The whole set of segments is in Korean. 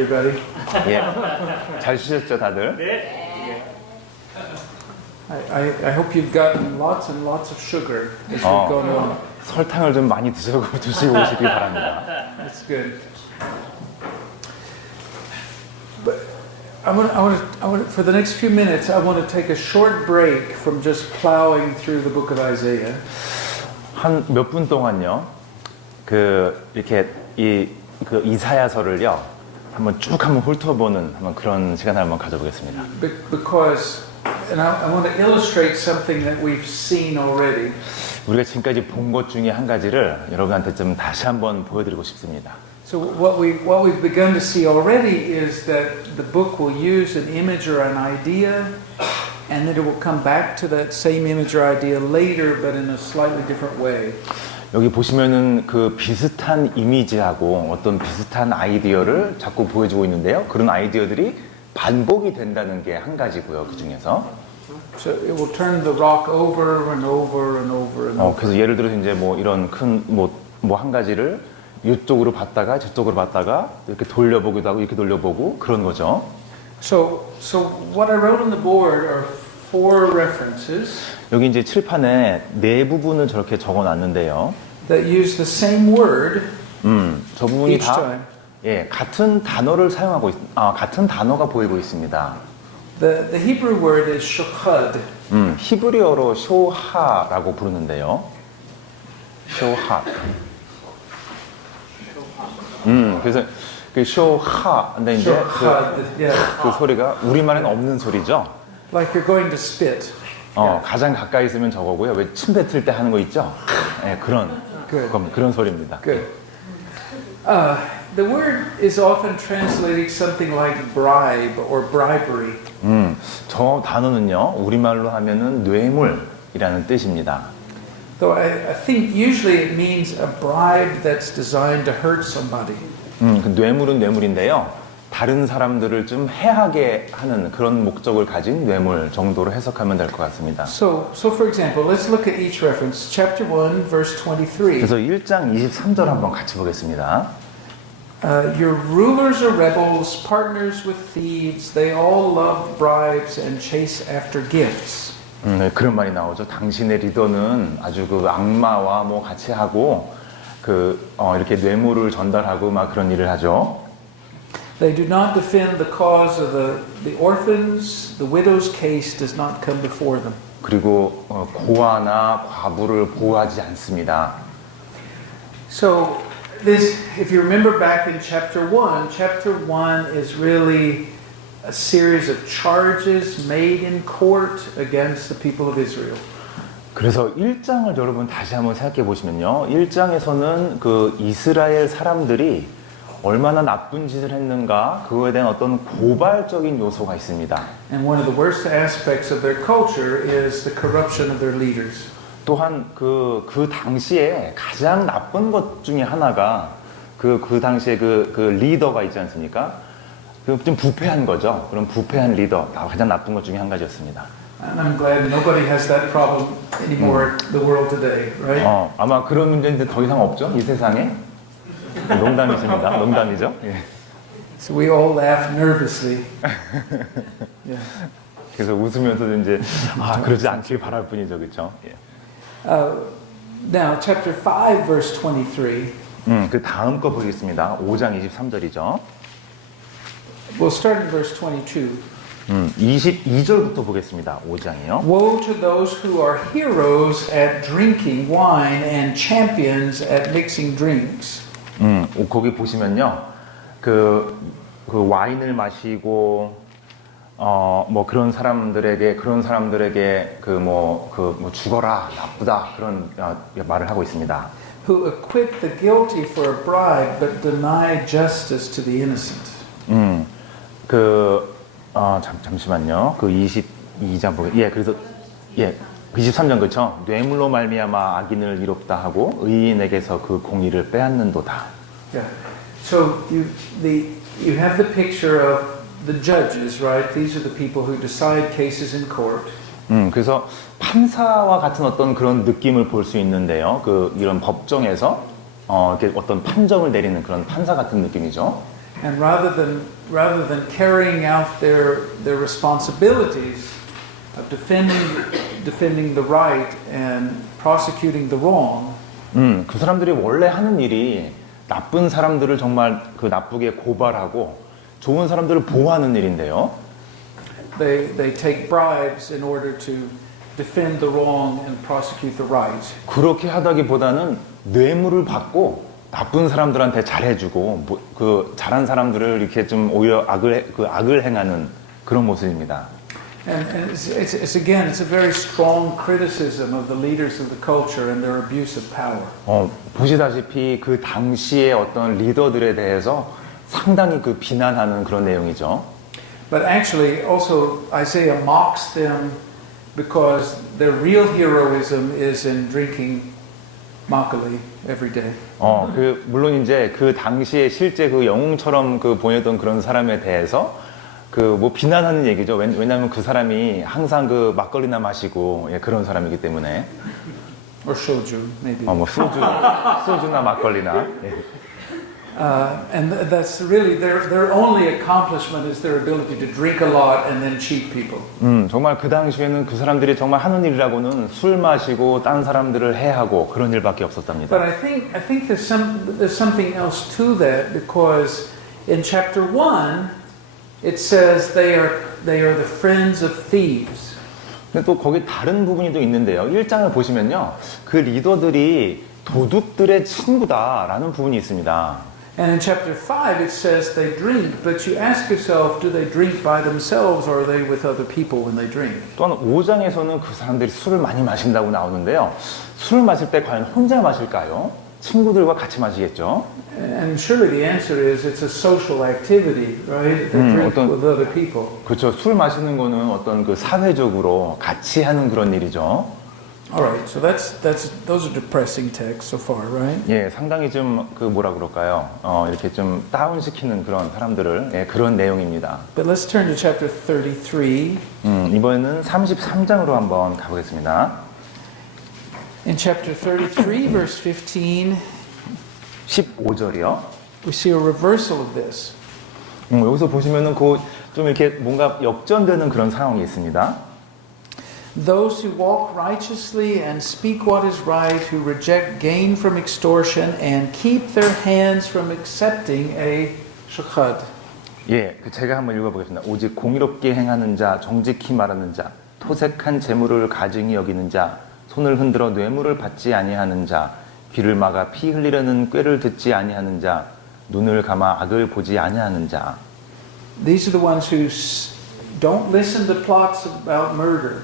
everybody. 예. 잘 쉬셨죠, 다들? I hope you've gotten lots and lots of sugar as we've gone along. 설탕을 좀 많이 드시고 오시길 바랍니다. That's good. But I want, for the next few minutes, I want to take a short break from just plowing through the book of Isaiah. 한 몇 분 동안요, 이렇게 그 이사야서를요, 한번 쭉 한번 훑어보는 한번 그런 시간을 한번 가져보겠습니다. Because, and I want to illustrate something that we've seen already. 우리가 지금까지 본 것 중에 한 가지를 여러분한테 좀 다시 한번 보여드리고 싶습니다. So what we've begun to see already is that the book will use an image or an idea, and then it will come back to that same image or idea later, but in a slightly different way. 여기 보시면은 그 비슷한 이미지하고 어떤 비슷한 아이디어를 자꾸 보여주고 있는데요. 그런 아이디어들이 반복이 된다는 게 한 가지고요. 그 중에서. So it will turn the rock over and over and over and over. 그래서 예를 들어서 이제 뭐 이런 큰 뭐 한 가지를 이쪽으로 봤다가 저쪽으로 봤다가 이렇게 돌려보기도 하고 이렇게 돌려보고 그런 거죠. So what I wrote on the board are 4 references. 여기 이제 칠판에 네 부분을 저렇게 적어놨는데요. That use the same word. 저 부분이 each 다 time. 같은 단어를 사용하고 같은 단어가 보이고 있습니다. The Hebrew word is shochad. 히브리어로 쇼하라고 부르는데요. 쇼하. 그래서 그 쇼하인데 이제 그 소리가 우리말에는 없는 소리죠. Like you're going to spit. 가장 가까이 있으면 저거고요. 왜 침 뱉을 때 하는 거 있죠? 그런 소리입니다. Good. The word is often translated something like bribe or bribery. 저 단어는요, 우리말로 하면은 뇌물이라는 뜻입니다. Though I think usually it means a bribe that's designed to hurt somebody. 그 뇌물은 뇌물인데요. 다른 사람들을 좀 해하게 하는 그런 목적을 가진 뇌물 정도로 해석하면 될 것 같습니다. So for example, let's look at each reference. Chapter 1, verse 23. 그래서 1장 23절 한번 같이 보겠습니다. Your rulers are rebels, partners with thieves. They all love bribes and chase after gifts. 네, 그런 말이 나오죠. 당신의 리더는 아주 그 악마와 뭐 같이 하고 이렇게 뇌물을 전달하고 막 그런 일을 하죠. They do not defend the cause of the orphans. The widow's case does not come before them. 그리고 고아나 과부를 보호하지 않습니다. So this, if you remember back in chapter 1 is really a series of charges made in court against the people of Israel. 그래서 1장을 여러분 다시 한번 생각해 보시면요. 1장에서는 그 이스라엘 사람들이 얼마나 나쁜 짓을 했는가 그거에 대한 어떤 고발적인 요소가 있습니다. And one of the worst aspects of their culture is the corruption of their leaders. 또한 그 당시에 가장 나쁜 것 중에 하나가 그 당시에 그 리더가 있지 않습니까? 좀 부패한 거죠. 그런 부패한 리더 가장 나쁜 것 중에 한 가지였습니다. And I'm glad nobody has that problem anymore in the world today, right? 아마 그런 문제는 더 이상 없죠 이 세상에. 농담이십니다. 농담이죠. 예. So we all laugh nervously. Yeah. 그래서 웃으면서 이제 그러지 않길 바랄 뿐이죠, 그렇죠? 예. Now, chapter 5, verse 23. 그 다음 거 보겠습니다. 5장 23절이죠. We'll start in verse 22. 22절부터 보겠습니다. 5장이요. Woe to those who are heroes at drinking wine and champions at mixing drinks. 거기 보시면요. 그 와인을 마시고 뭐 그런 사람들에게 죽어라 나쁘다 그런 말을 하고 있습니다. Who acquit the guilty for a bribe but deny justice to the innocent. 잠시만요. 그 22장 그래서 23장 그렇죠. 뇌물로 말미암아 악인을 이롭다 하고 의인에게서 그 공의를 빼앗는도다. Yeah. So you have the picture of the judges, right? These are the people who decide cases in court. 그래서 판사와 같은 어떤 그런 느낌을 볼 수 있는데요. 이런 법정에서 이렇게 어떤 판정을 내리는 그런 판사 같은 느낌이죠. And rather than carrying out their responsibilities of defending the right and prosecuting the wrong, 그 사람들이 원래 하는 일이 나쁜 사람들을 정말 그 나쁘게 고발하고 좋은 사람들을 보호하는 일인데요. they take bribes in order to defend the wrong and prosecute the right. 그렇게 하다기보다는 뇌물을 받고 나쁜 사람들한테 잘해주고 그 잘한 사람들을 이렇게 좀 오히려 악을 행하는 그런 모습입니다. And it's again, it's a very strong criticism of the leaders of the culture and their abuse of power. 보시다시피 그 당시의 어떤 리더들에 대해서 상당히 그 비난하는 그런 내용이죠. But actually, also Isaiah mocks them because their real heroism is in drinking makgeolli every day. 물론 이제 그 당시에 실제 그 영웅처럼 그 보였던 그런 사람에 대해서 그 뭐 비난하는 얘기죠. 왜냐하면 그 사람이 항상 그 막걸리나 마시고 그런 사람이기 때문에. Or shoju, maybe. 뭐 소주나 막걸리나. And that's really their only accomplishment is their ability to drink a lot and then cheat people. 정말 그 당시에는 그 사람들이 정말 하는 일이라고는 술 마시고 딴 사람들을 해하고 그런 일밖에 없었답니다. But I think there's something else to that because in chapter 1 it says they are the friends of thieves. 근데 또 거기 다른 부분이 또 있는데요. 1장을 보시면요. 그 리더들이 도둑들의 친구다라는 부분이 있습니다. And in chapter 5 it says they drink, but you ask yourself, do they drink by themselves or are they with other people when they drink? 또한 5장에서는 그 사람들이 술을 많이 마신다고 나오는데요. 술을 마실 때 과연 혼자 마실까요? 친구들과 같이 마시겠죠? And surely the answer is it's a social activity, right? They drink with other people. 그렇죠. 술 마시는 거는 어떤 그 사회적으로 같이 하는 그런 일이죠. All right, so those are depressing texts so far, right? 예, 상당히 좀 그 뭐라 그럴까요? 이렇게 좀 다운시키는 그런 사람들을 그런 내용입니다. But let's turn to chapter 33. 이번에는 33장으로 한번 가보겠습니다. In chapter 33, verse 15, 15절이요. we see a reversal of this. 여기서 보시면은 그 좀 이렇게 뭔가 역전되는 그런 상황이 있습니다. Those who walk righteously and speak what is right, who reject gain from extortion and keep their hands from accepting a shachad. 예, 제가 한번 읽어보겠습니다. 오직 공의롭게 행하는 자, 정직히 말하는 자, 토색한 재물을 가증히 여기는 자, 손을 흔들어 뇌물을 받지 아니하는 자, 귀를 막아 피 흘리려는 꾀를 듣지 아니하는 자, 눈을 감아 악을 보지 아니하는 자. These are the ones who don't listen to plots about murder.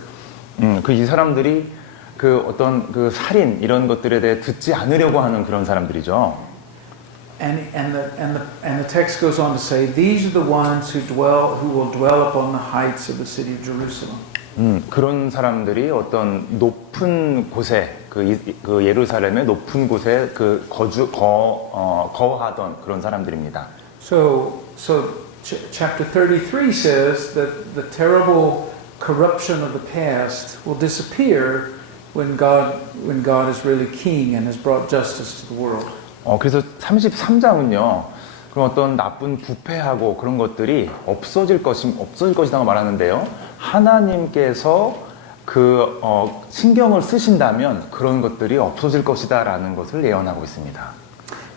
이 사람들이 그 어떤 그 살인 이런 것들에 대해 듣지 않으려고 하는 그런 사람들이죠. And the text goes on to say, these are the ones who will dwell upon the heights of the city of Jerusalem. 그런 사람들이 어떤 높은 곳에 그 예루살렘의 높은 곳에 그 거하던 그런 사람들입니다. So chapter 33 says that the terrible corruption of the past will disappear when God is really king and has brought justice to the world. 그래서 33장은요. 그런 어떤 나쁜 부패하고 그런 것들이 없어질 것이라고 말하는데요. 하나님께서 신경을 쓰신다면 그런 것들이 없어질 것이다라는 것을 예언하고 있습니다.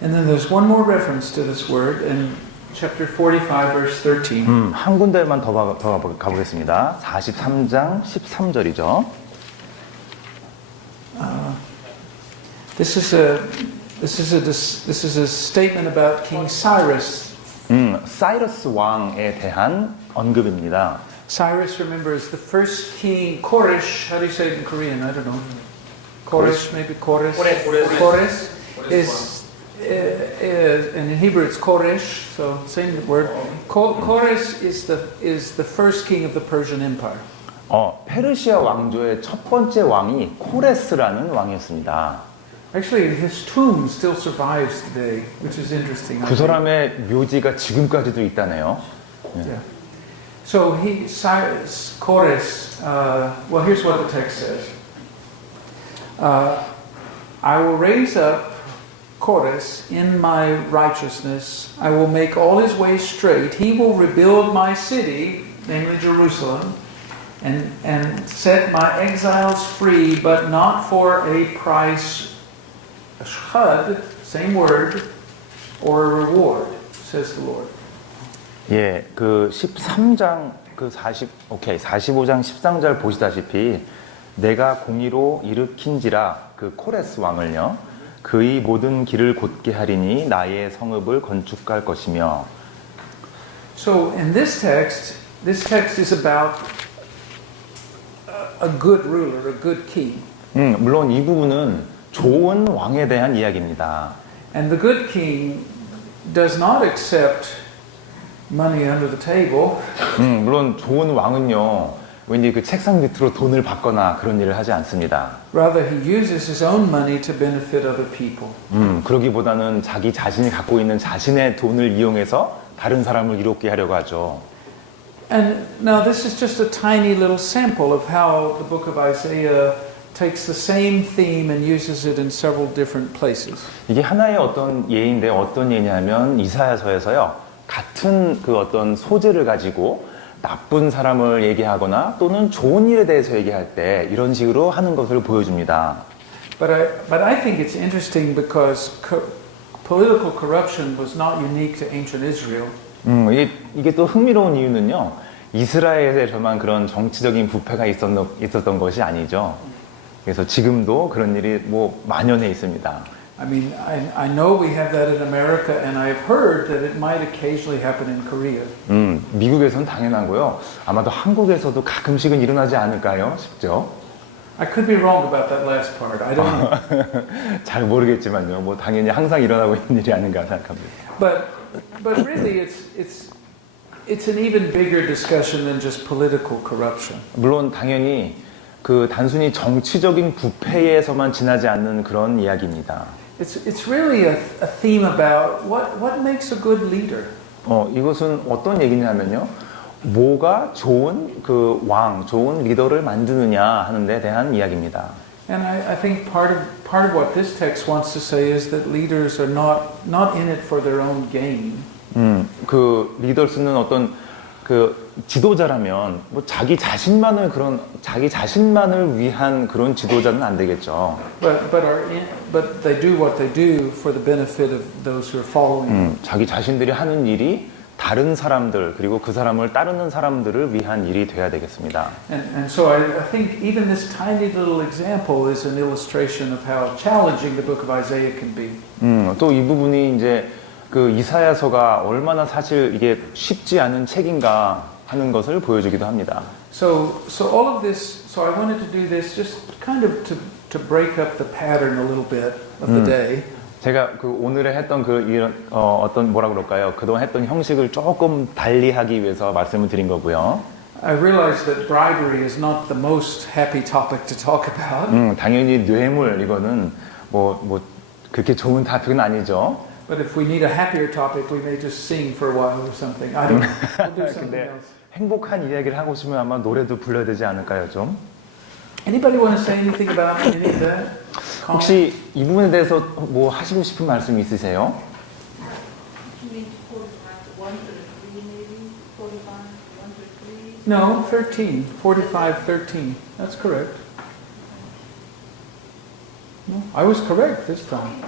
And then there's one more reference to this word in chapter 45 verse 13. 한 군데만 더 가보겠습니다. 43장 13절이죠. This is a statement about King Cyrus. 사이러스 왕에 대한 언급입니다. Cyrus, remember, is the first king. Koresh, how do you say it in Korean? I don't know. Koresh, maybe Koresh. Koresh is in Hebrew it's Koresh, so same word. Koresh is the first king of the Persian Empire. 페르시아 왕조의 첫 번째 왕이 코레스라는 왕이었습니다. Actually, his tomb still survives today, which is interesting. 그 사람의 묘지가 지금까지도 있다네요. Yeah. So Koresh, well, here's what the text says. I will raise up Kores in my righteousness. I will make all his ways straight. He will rebuild my city, namely Jerusalem, and set my exiles free, but not for a price, a shchad, same word, or a reward, says the Lord. 예, 그 13장 그 45장 13절 보시다시피 내가 공의로 일으킨지라 그 코레스 왕을요 그의 모든 길을 곧게 하리니 나의 성읍을 건축할 것이며. So in this text is about a good ruler, a good king. 물론 이 부분은 좋은 왕에 대한 이야기입니다. And the good king does not accept money under the table. 물론 좋은 왕은요 왠지 그 책상 밑으로 돈을 받거나 그런 일을 하지 않습니다. Rather, he uses his own money to benefit other people. 그러기보다는 자기 자신이 갖고 있는 자신의 돈을 이용해서 다른 사람을 이롭게 하려고 하죠. And now this is just a tiny little sample of how the book of Isaiah takes the same theme and uses it in several different places. 이게 하나의 어떤 예인데 어떤 예냐면 이사야서에서요 같은 그 어떤 소재를 가지고 나쁜 사람을 얘기하거나 또는 좋은 일에 대해서 얘기할 때 이런 식으로 하는 것을 보여줍니다. But I think it's interesting because political corruption was not unique to ancient Israel. 이게 또 흥미로운 이유는요 이스라엘에서만 그런 정치적인 부패가 있었던 것이 아니죠. 그래서 지금도 그런 일이 뭐 만연해 있습니다. I mean, I know we have that in America, and I've heard that it might occasionally happen in Korea. 미국에서는 당연하고요. 아마도 한국에서도 가끔씩은 일어나지 않을까요? 싶죠. I could be wrong about that last part. I don't know. 잘 모르겠지만요. 뭐 당연히 항상 일어나고 있는 일이 아닌가 생각합니다. But really, it's an even bigger discussion than just political corruption. 물론 당연히 그 단순히 정치적인 부패에서만 지나지 않는 그런 이야기입니다. It's really a theme about what makes a good leader. 이것은 어떤 얘기냐면요. 뭐가 좋은 그 왕, 좋은 리더를 만드느냐 하는 데 대한 이야기입니다. And I think part of what this text wants to say is that leaders are not in it for their own gain. 그 리더스는 어떤 그 지도자라면 뭐 자기 자신만을 위한 그런 지도자는 안 되겠죠. But they do what they do for the benefit of those who are following. 자기 자신들이 하는 일이 다른 사람들 그리고 그 사람을 따르는 사람들을 위한 일이 돼야 되겠습니다. And so I think even this tiny little example is an illustration of how challenging the book of Isaiah can be. 또 이 부분이 이제 그 이사야서가 얼마나 사실 이게 쉽지 않은 책인가 하는 것을 보여주기도 합니다. So all of this, so I wanted to do this just kind of to break up the pattern a little bit of the day. 제가 그 오늘에 했던 이런 어떤 뭐라 그럴까요? 그동안 했던 형식을 조금 달리하기 위해서 말씀을 드린 거고요. I realize that bribery is not the most happy topic to talk about. 당연히 뇌물 이거는 뭐 그렇게 좋은 토픽은 아니죠. But if we need a happier topic, we may just sing for a while or something. I don't know. We'll do something 근데 else. 행복한 이야기를 하고 싶으면 아마 노래도 불러야 되지 않을까요, 좀? Anybody want to say anything about any of that? 혹시 이 부분에 대해서 뭐 하시고 싶은 말씀 있으세요? No, 13. 45, 13. That's correct. No, I was correct this time.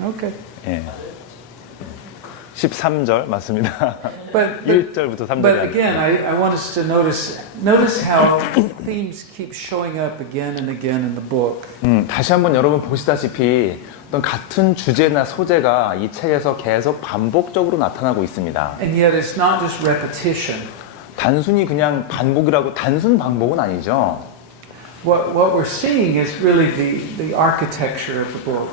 Okay. 예. 13절 맞습니다. But 1절부터 3절이 But again, I want us to notice how themes keep showing up again and again in the book. 다시 한번 여러분 보시다시피 어떤 같은 주제나 소재가 이 책에서 계속 반복적으로 나타나고 있습니다. And yet it's not just repetition. 단순히 그냥 반복이라고 단순 반복은 아니죠. What we're seeing is really the architecture of the book.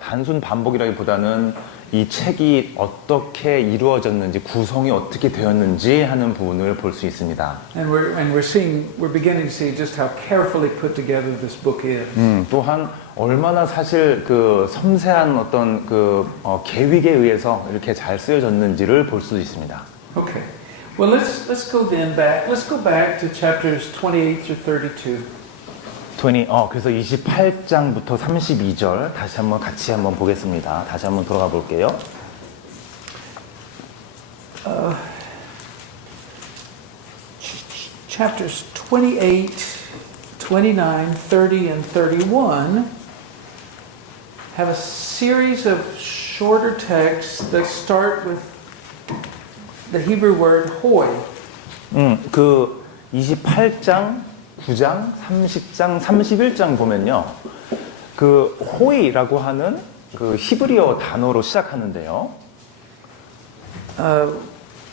단순 반복이라기보다는 이 책이 어떻게 이루어졌는지 구성이 어떻게 되었는지 하는 부분을 볼 수 있습니다. And we're beginning to see just how carefully put together this book is. 또한 얼마나 사실 그 섬세한 어떤 그 계획에 의해서 이렇게 잘 쓰여졌는지를 볼 수 있습니다. Okay. Well, let's go then back. Let's go back to chapters 28 through 32. 그래서 28장부터 32절 다시 한번 같이 한번 보겠습니다. 다시 한번 돌아가 볼게요. Chapters 28, 29, 30, and 31 have a series of shorter texts that start with the Hebrew word hoi. 그 28장, 9장, 30장, 31장 보면요. 그 호이라고 하는 그 히브리어 단어로 시작하는데요.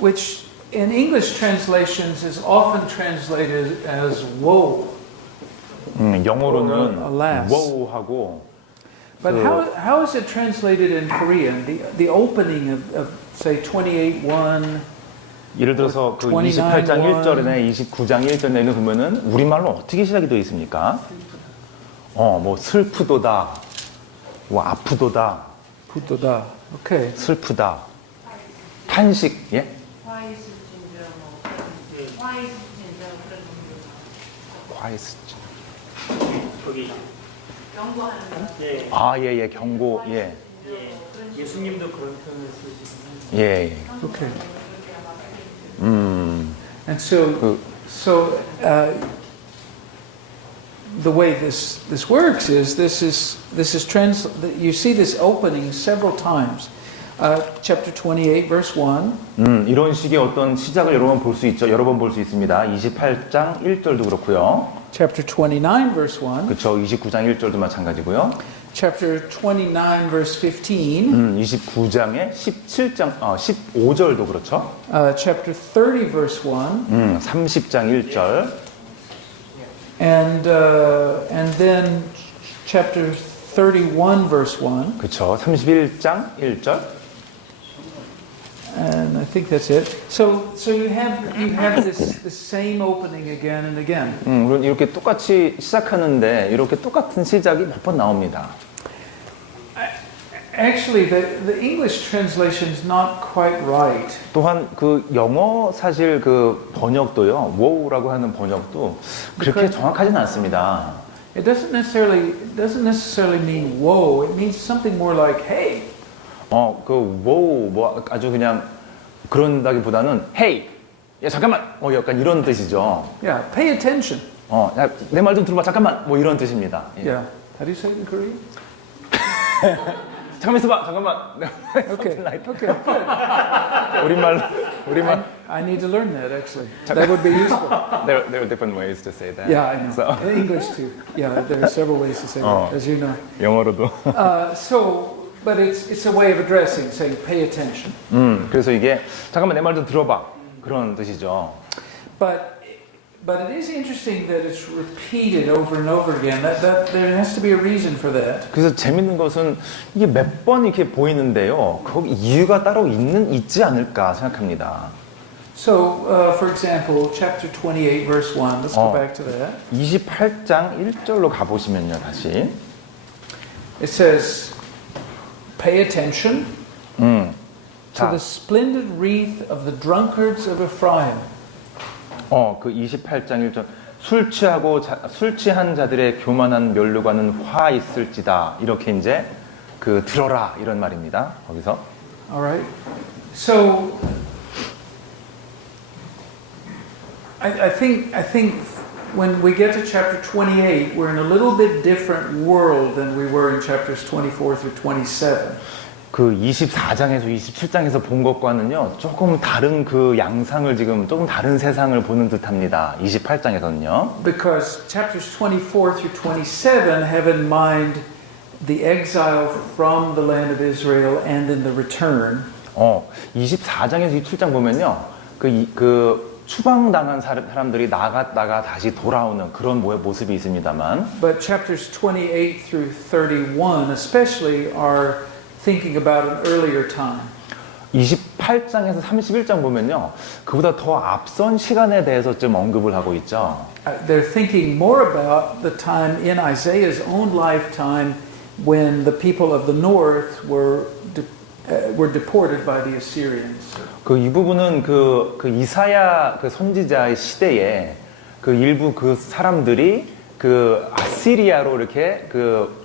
Which in English translations is often translated as woe. 영어로는 Alas. woe하고 But how is it translated in Korean? The opening of say 28:1. 예를 들어서 그 28장 1절이나 29장 1절에는 보면은 우리말로 어떻게 시작이 되어 있습니까? 뭐 슬프도다, 뭐 아프도다, 부도다. Okay. 슬프다, 탄식, 예? 과이스. 경고하는 거. 예, 예, 경고, 예. 예수님도 그런 표현을 쓰시군요. 예, 예. Okay. And so the way this works is you see this opening several times. Chapter 28, verse 1. 이런 식의 어떤 시작을 여러 번 볼 수 있죠. 여러 번 볼 수 있습니다. 28장 1절도 그렇고요. Chapter 29, verse 1. 그렇죠. 29장 1절도 마찬가지고요. Chapter 29, verse 15. 29장의 15절도 그렇죠. Chapter 30, verse 1. 30장 1절. And then chapter 31, verse 1. 그렇죠. 31장 1절. And I think that's it. So you have this same opening again and again. 그럼 이렇게 똑같이 시작하는데 이렇게 똑같은 시작이 몇 번 나옵니다. Actually, the English translation is not quite right. 또한 그 영어 사실 그 번역도요. wow라고 하는 번역도 그렇게 정확하지는 않습니다. It doesn't necessarily mean woe. It means something more like hey. 그 wow 뭐 아주 그냥 그런다기보다는 hey, 야 잠깐만, 약간 이런 뜻이죠. Yeah, pay attention. 내 말 좀 들어봐, 잠깐만, 뭐 이런 뜻입니다. 예. Yeah. How do you say it in Korean? 잠깐만 있어봐, 잠깐만. Okay. Okay. Good. 우리말. I need to learn that actually. That would be useful. There are different ways to say that. Yeah, I know. So, In English too. Yeah, there are several ways to say that, as you know. 영어로도. But it's a way of addressing, saying pay attention. 그래서 이게 잠깐만 내 말 좀 들어봐, 그런 뜻이죠. But it is interesting that it's repeated over and over again. That there has to be a reason for that. 그래서 재밌는 것은 이게 몇 번 이렇게 보이는데요. 거기 이유가 따로 있지 않을까 생각합니다. So, for example, chapter 28, verse 1. Let's go back to that. 28장 1절로 가보시면요, 다시. It says, "Pay attention to 자, the splendid wreath of the drunkards of Ephraim." 그 28장 1절. 술 취한 자들의 교만한 면류관은 화 있을지다. 이렇게 이제 그 들어라 이런 말입니다. 거기서. All right. So, I think when we get to chapter 28, we're in a little bit different world than we were in chapters 24 through 27. 그 24장에서 27장에서 본 것과는요, 조금 다른 그 양상을 지금 조금 다른 세상을 보는 듯합니다. 28장에서는요. Because chapters 24 through 27 have in mind the exile from the land of Israel and in the return. 24장에서 27장 보면요, 그 추방당한 사람들이 나갔다가 다시 돌아오는 그런 모습이 있습니다만. But chapters 28 through 31 especially are thinking about an earlier time. 28장에서 31장 보면요, 그보다 더 앞선 시간에 대해서 좀 언급을 하고 있죠. They're thinking more about the time in Isaiah's own lifetime when the people of the north were deported by the Assyrians. 이 부분은 그 이사야 그 선지자의 시대에 그 일부 그 사람들이 그 아시리아로 이렇게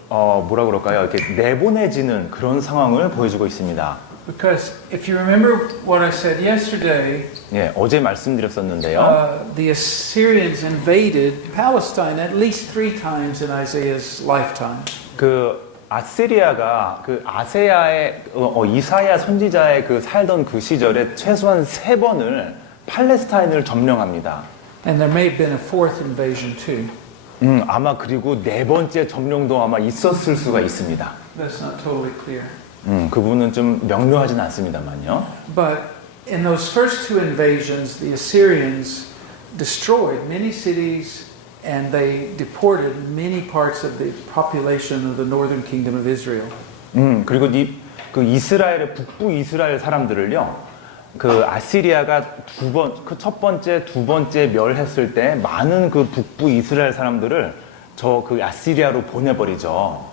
뭐라 그럴까요? 이렇게 내보내지는 그런 상황을 보여주고 있습니다. Because if you remember what I said yesterday, 예, 어제 말씀드렸었는데요. the Assyrians invaded Palestine at least 3 times in Isaiah's lifetime. 그 아시리아가 그 아세야의 이사야 선지자의 그 살던 그 시절에 최소한 3번을 팔레스타인을 점령합니다. And there may have been a 4th invasion too. 아마 그리고 4번째 점령도 아마 있었을 수가 있습니다. That's not totally clear. 그 부분은 좀 명료하진 않습니다만요. But in those first 2 invasions, the Assyrians destroyed many cities and they deported many parts of the population of the northern kingdom of Israel. 그리고 그 이스라엘의 북부 이스라엘 사람들을요. 그 아시리아가 그 첫 번째, 두 번째 멸했을 때 많은 그 북부 이스라엘 사람들을 그 아시리아로 보내버리죠.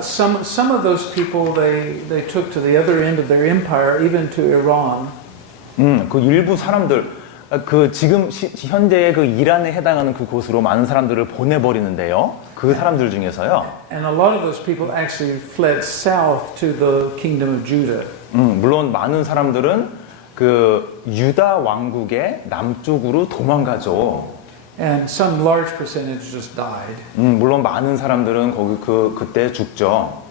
Some of those people they took to the other end of their empire, even to Iran. 그 일부 사람들, 그 지금 현재의 그 이란에 해당하는 그 곳으로 많은 사람들을 보내버리는데요. 그 사람들 중에서요. And a lot of those people actually fled south to the kingdom of Judah. 물론 많은 사람들은 그 유다 왕국의 남쪽으로 도망가죠. And some large percentage just died. 물론 많은 사람들은 그때 죽죠.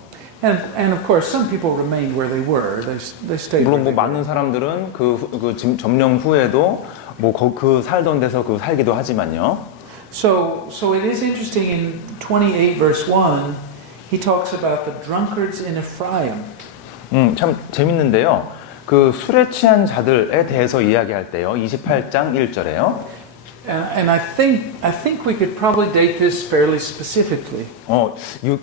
And of course, some people remained where they were. They stayed. 물론 where they 많은 사람들은 그 점령 후에도 그 살던 데서 살기도 하지만요. So it is interesting in 28 verse 1, he talks about the drunkards in Ephraim. 참 재밌는데요. 그 술에 취한 자들에 대해서 이야기할 때요. 28장 1절에요. And I think we could probably date this fairly specifically.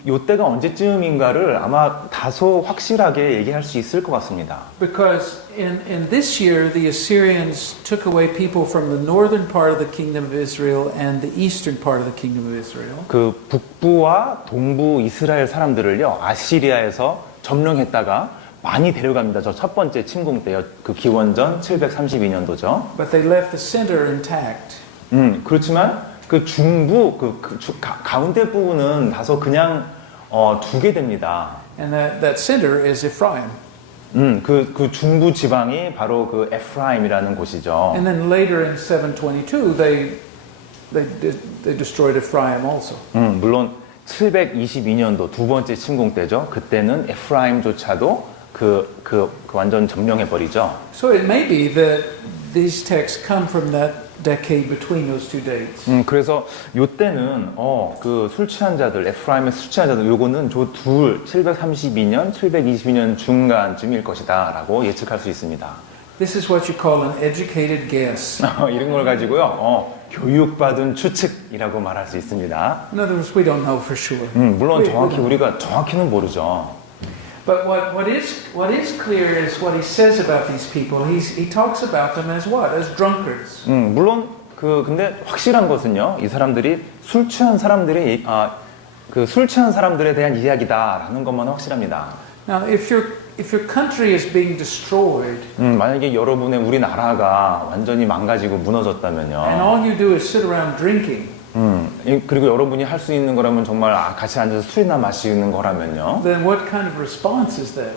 요때가 언제쯤인가를 아마 다소 확실하게 얘기할 수 있을 것 같습니다. Because in this year, the Assyrians took away people from the northern part of the kingdom of Israel and the eastern part of the kingdom of Israel. 그 북부와 동부 이스라엘 사람들을요. 아시리아에서 점령했다가 많이 데려갑니다. 저 첫 번째 침공 때요. 그 기원전 732년도죠. But they left the center intact. 그렇지만 그 중부 가운데 부분은 다소 그냥 두게 됩니다. And that center is Ephraim. 그 중부 지방이 바로 그 에프라임이라는 곳이죠. And then later in 722, they destroyed Ephraim also. 물론 722년도 두 번째 침공 때죠. 그때는 에프라임조차도 그 완전 점령해 버리죠. So it may be that these texts come from that decade between those 2 dates. 그래서 요때는 그 술 취한 자들, 에프라임의 술 취한 자들 요거는 저 732년, 722년 중간쯤일 것이다라고 예측할 수 있습니다. This is what you call an educated guess. 이런 걸 가지고요. 교육받은 추측이라고 말할 수 있습니다. In other words, we don't know for sure. 물론 정확히 우리가 정확히는 모르죠. But what is clear is what he says about these people. He talks about them as what? As drunkards. 물론 근데 확실한 것은요. 이 사람들이 술 취한 사람들의 술 취한 사람들에 대한 이야기다라는 것만 확실합니다. Now, if your country is being destroyed, 만약에 여러분의 우리나라가 완전히 망가지고 무너졌다면요. and all you do is sit around drinking, 그리고 여러분이 할 수 있는 거라면 정말 같이 앉아서 술이나 마시는 거라면요. then what kind of response is that?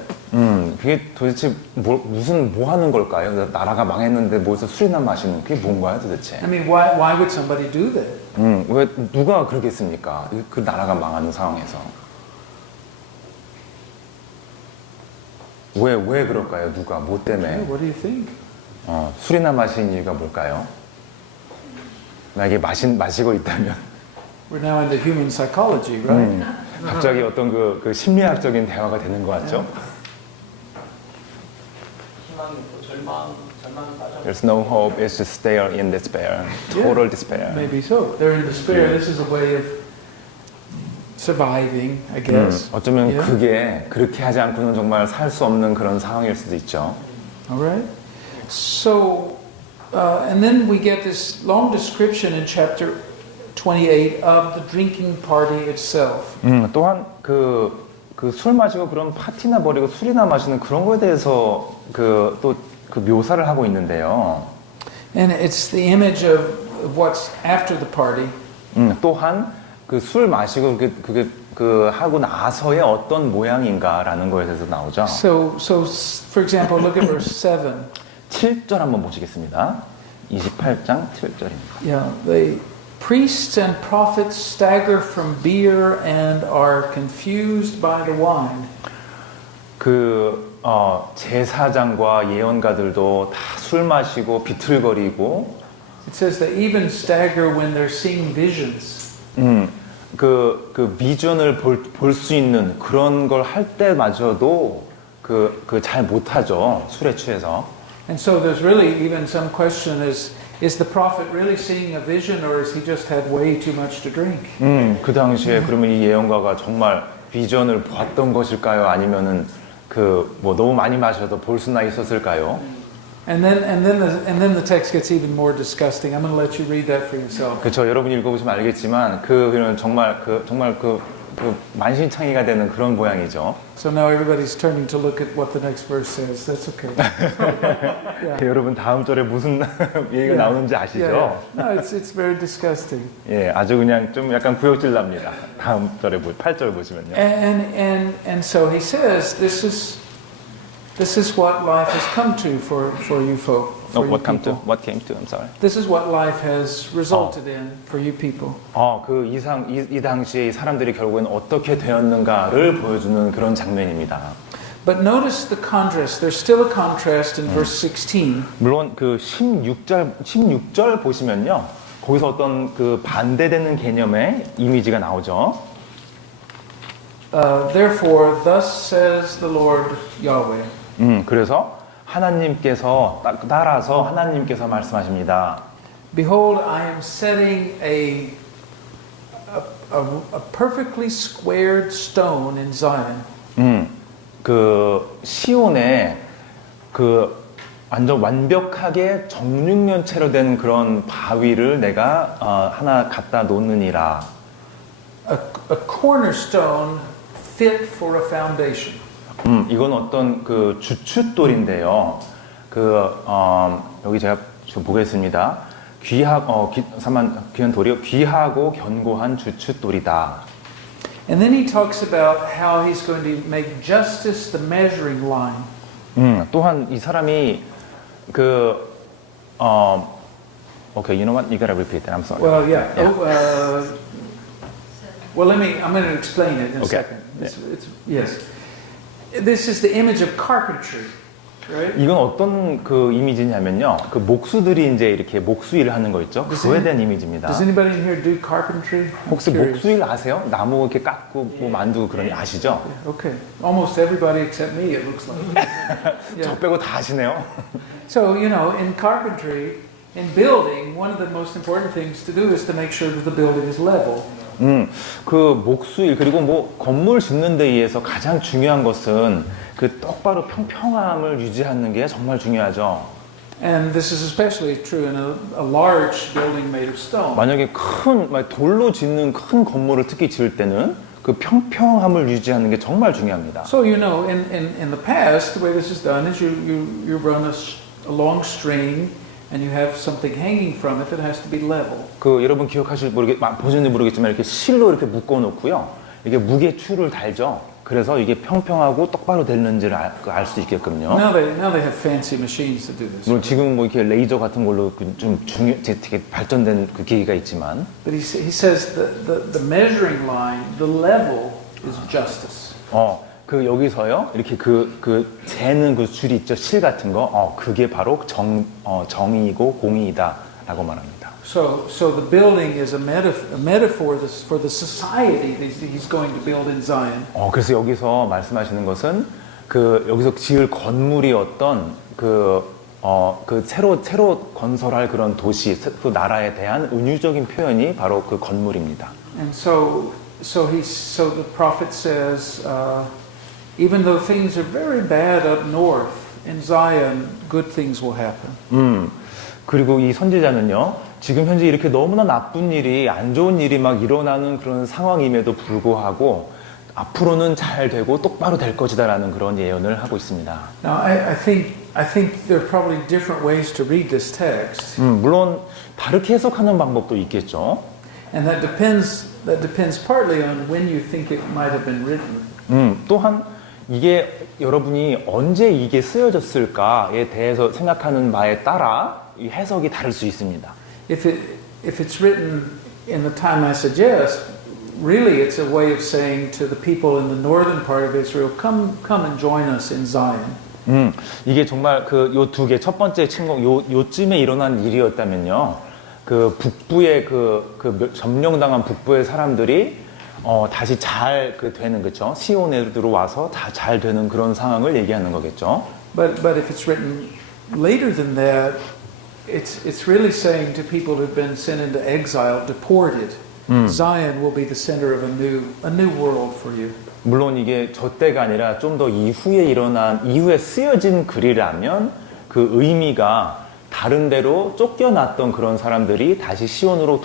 그게 도대체 뭐 하는 걸까요? 나라가 망했는데 뭐해서 술이나 마시는 그게 뭔가요, 도대체? I mean, why would somebody do that? 왜 누가 그러겠습니까? 그 나라가 망하는 상황에서. 왜 그럴까요? 누가 뭐 때문에? What do you think? 술이나 마시는 이유가 뭘까요? 만약에 마시고 있다면 We're now into human psychology, right? 갑자기 어떤 그 심리학적인 대화가 되는 것 같죠? 희망이 없고 절망에 빠져. There's no hope. It's just stare in despair. Total despair. Maybe so. They're in despair. This is a way of surviving, I guess. 어쩌면 Yeah. 그게 그렇게 하지 않고는 정말 살 수 없는 그런 상황일 수도 있죠. All right. So, and then we get this long description in chapter 28 of the drinking party itself. 또한 그 술 마시고 그런 파티나 벌이고 술이나 마시는 그런 거에 대해서 또 그 묘사를 하고 있는데요. And it's the image of what's after the party. 또한 그 술 마시고 그게 하고 나서의 어떤 모양인가라는 거에 대해서 나오죠. So for example, look at verse 7. 7절 한번 보시겠습니다. 28장 7절입니다. Yeah, the priests and prophets stagger from beer and are confused by the wine. 제사장과 예언가들도 다 술 마시고 비틀거리고 It says they even stagger when they're seeing visions. 그 비전을 볼 수 있는 그런 걸 할 때마저도 잘 못하죠. 술에 취해서. And so there's really even some question is the prophet really seeing a vision or has he just had way too much to drink? 그 당시에 그러면 이 예언가가 정말 비전을 보았던 것일까요? 아니면은 뭐 너무 많이 마셔도 볼 수나 있었을까요? And then the text gets even more disgusting. I'm going to let you read that for yourself. 그렇죠. 여러분이 읽어보시면 알겠지만 그는 정말 만신창이가 되는 그런 모양이죠. So now everybody's turning to look at what the next verse says. That's okay. Yeah. 여러분 다음 절에 무슨 얘기가 나오는지 아시죠? Yeah. No, it's very disgusting. 예, 아주 그냥 좀 약간 구역질 납니다. 다음 절에 8절 보시면요. And so he says this is what life has come to for you folk. For you What came to? people. What came to? I'm sorry. This is what life has resulted in for you people. 이 당시에 이 사람들이 결국엔 어떻게 되었는가를 보여주는 그런 장면입니다. But notice the contrast. There's still a contrast in verse 16. 물론 16절 보시면요. 거기서 어떤 반대되는 개념의 이미지가 나오죠. Therefore, thus says the Lord Yahweh. 그래서 하나님께서 따라서 하나님께서 말씀하십니다. Behold, I am setting a perfectly squared stone in Zion. 시온에 완전 완벽하게 정육면체로 된 그런 바위를 내가 하나 갖다 놓느니라. A cornerstone fit for a foundation. 이건 어떤 주춧돌인데요. 여기 제가 좀 보겠습니다. 귀한 돌이 귀하고 견고한 주춧돌이다. And then he talks about how he's going to make justice the measuring line. 또한 이 사람이 Okay, you know what? You gotta repeat that. I'm sorry. Well, yeah. Yeah. Well, I'm going to explain it in a Okay. second. Yes. This is the image of carpentry, right? 이건 어떤 이미지냐면요. 목수들이 이제 이렇게 목수일을 하는 거 있죠. 그거에 대한 이미지입니다. Does anybody in here do carpentry? 혹시 Curious. 목수일 아세요? 나무 이렇게 깎고 뭐 만두고 그런 거 아시죠? Okay. Almost everybody except me, it looks like. 저 빼고 다 아시네요. So, in carpentry, in building, one of the most important things to do is to make sure that the building is level. 목수일 그리고 뭐 건물 짓는 데 의해서 가장 중요한 것은 똑바로 평평함을 유지하는 게 정말 중요하죠. And this is especially true in a large building made of stone. 만약에 돌로 짓는 큰 건물을 특히 지을 때는 그 평평함을 유지하는 게 정말 중요합니다. So, in the past, the way this is done is you run a long string and you have something hanging from it that has to be level. 여러분 보셨는지 모르겠지만 이렇게 실로 이렇게 묶어 놓고요. 이게 무게추를 달죠. 그래서 이게 평평하고 똑바로 됐는지를 알 수 있게끔요. Now they have fancy machines to do this. 물론 지금 뭐 이렇게 레이저 같은 걸로 좀 되게 발전된 기기가 있지만. But he says the measuring line, the level is justice. 여기서요, 이렇게 재는 줄이 있죠, 실 같은 거, 그게 바로 정의이고 공의이다라고 말합니다. So the building is a metaphor for the society that he's going to build in Zion. 그래서 여기서 말씀하시는 것은 여기서 지을 건물이 어떤 새로 건설할 그런 도시, 그 나라에 대한 은유적인 표현이 바로 그 건물입니다. And so the prophet says. Even though things are very bad up north, in Zion, good things will happen. 그리고 이 선지자는요, 지금 현재 이렇게 너무나 나쁜 일이, 안 좋은 일이 막 일어나는 그런 상황임에도 불구하고, 앞으로는 잘 되고 똑바로 될 것이다라는 그런 예언을 하고 있습니다. Now, I think there are probably different ways to read this text. 물론, 다르게 해석하는 방법도 있겠죠. And that depends partly on when you think it might have been written. 또한 이게 여러분이 언제 이게 쓰여졌을까에 대해서 생각하는 바에 따라 이 해석이 다를 수 있습니다. If it's written in the time I suggest, really it's a way of saying to the people in the northern part of Israel, come and join us in Zion. 이게 정말 그 요 두 개 첫 번째 침공 요쯤에 일어난 일이었다면요. 그 북부의 그 점령당한 북부의 사람들이 다시 잘 되는 그죠? 시온에 들어와서 다 잘 되는 그런 상황을 얘기하는 거겠죠. But if it's written later than that, it's really saying to people who've been sent into exile, deported, Zion will be the center of a new world for you. 물론 이게 저 때가 아니라 좀 더 이후에 쓰여진 글이라면 그 의미가 다른 데로 쫓겨났던 그런 사람들이 다시 시온으로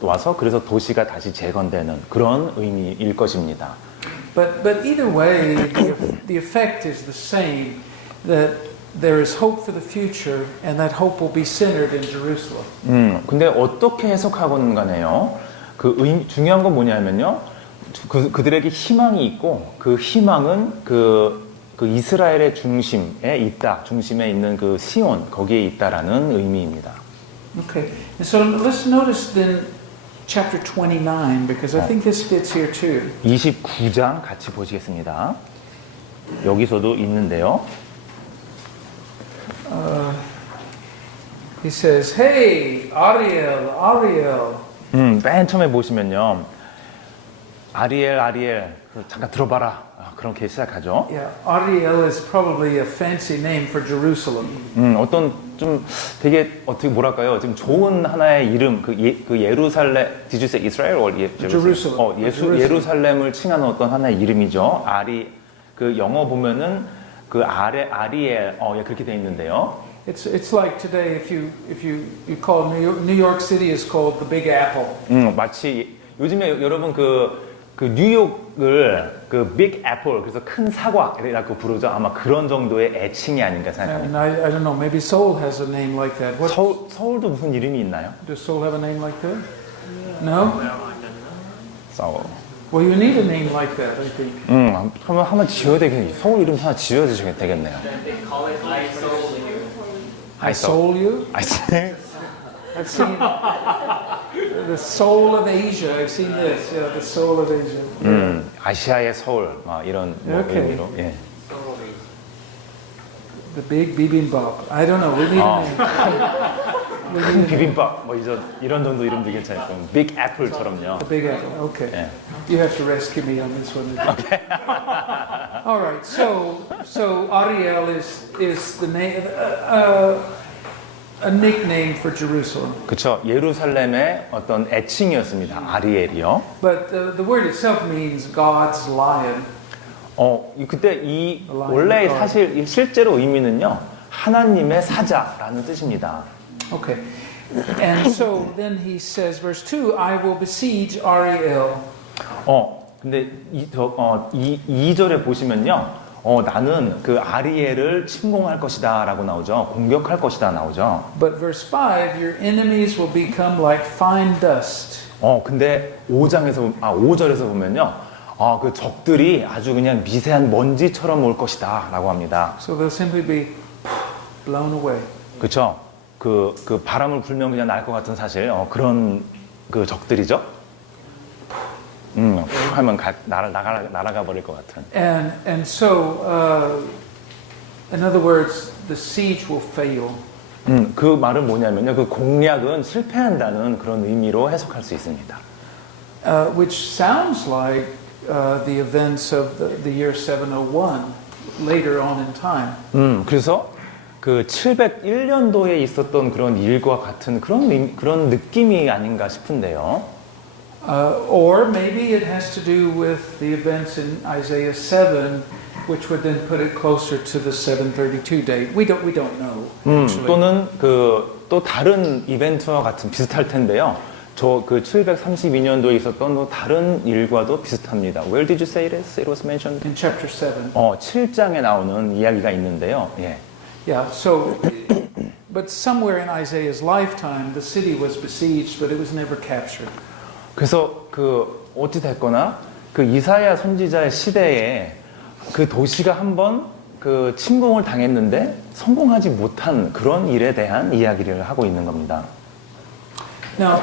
와서 그래서 도시가 다시 재건되는 그런 의미일 것입니다. But either way, the effect is the same, that there is hope for the future and that hope will be centered in Jerusalem. 근데 어떻게 해석하건 간에요. 중요한 건 뭐냐면요. 그들에게 희망이 있고 그 희망은 그 이스라엘의 중심에 있는 그 시온 거기에 있다라는 의미입니다. Okay, and so let's notice then chapter 29 because I think this fits here too. 29장 같이 보시겠습니다. 여기서도 있는데요. He says, "Hey, Ariel." 맨 처음에 보시면요. 아리엘, 잠깐 들어봐라. 그렇게 시작하죠. Yeah, Ariel is probably a fancy name for Jerusalem. 어떤 좀 되게 어떻게 뭐랄까요? 지금 좋은 하나의 이름 그 예루살렘 Did you say Israel or Jerusalem. 예루살렘을 칭하는 어떤 하나의 이름이죠. 그 영어 보면은 그 아리엘 그렇게 돼 있는데요. It's like today if you call New York City is called the Big Apple. 마치 요즘에 여러분 그 뉴욕을 그 빅 애플 그래서 큰 사과라고 부르죠. 아마 그런 정도의 애칭이 아닌가 And 생각합니다. I don't know, maybe Seoul has a name like that. 서울도 무슨 이름이 있나요? Does Seoul have a name like that? No? 서울. Well, you need a name like that, I think. 그러면 한번 지어야 되겠네요. 서울 이름 하나 지어주시면 되겠네요. They call it I soul you. I soul you? I've seen the soul of Asia. I've seen this. Yeah, the soul of Asia. 아시아의 서울 이런 Okay. 의미로. 예. The big bibimbap. I don't know. We need a name. 큰 비빔밥 이런 정도 이름도 괜찮고 빅 애플처럼요. The big apple. Okay. Yeah. You have to rescue me on this one. Okay. All right. So Ariel is the name. A nickname for Jerusalem. 그렇죠. 예루살렘의 어떤 애칭이었습니다. 아리엘이요. But the word itself means God's lion. 그때 원래 사실 실제로 의미는요. 하나님의 사자라는 뜻입니다. Okay. And so then he says, verse 2, I will besiege Ariel. 근데 2절에 보시면요. 나는 그 아리엘을 침공할 것이다 라고 나오죠. 공격할 것이다 나오죠. But verse 5, your enemies will become like fine dust. 근데 5절에서 보면요. 그 적들이 아주 그냥 미세한 먼지처럼 올 것이다 라고 합니다. So they'll simply be blown away. 그렇죠. 그 바람을 불면 그냥 날 것 같은 사실 그런 그 적들이죠. 하면 날아가 버릴 것 같은. And so, in other words, the siege will fail. 그 말은 뭐냐면요. 그 공략은 실패한다는 그런 의미로 해석할 수 있습니다. Which sounds like the events of the year 701 later on in time. 그래서 그 701년도에 있었던 그런 일과 같은 그런 느낌이 아닌가 싶은데요. Or maybe it has to do with the events in Isaiah 7, which would then put it closer to the 732 date. We don't know. Actually. 또는 또 다른 이벤트와 같은 비슷할 텐데요. 저 그 732년도에 있었던 또 다른 일과도 비슷합니다. Where did you say it is? It was mentioned. In chapter 7. 7장에 나오는 이야기가 있는데요. 예. Yeah, so, but somewhere in Isaiah's lifetime, the city was besieged, but it was never captured. 그래서 그 어찌 됐거나 그 이사야 선지자의 시대에 그 도시가 한번 그 침공을 당했는데 성공하지 못한 그런 일에 대한 이야기를 하고 있는 겁니다. Now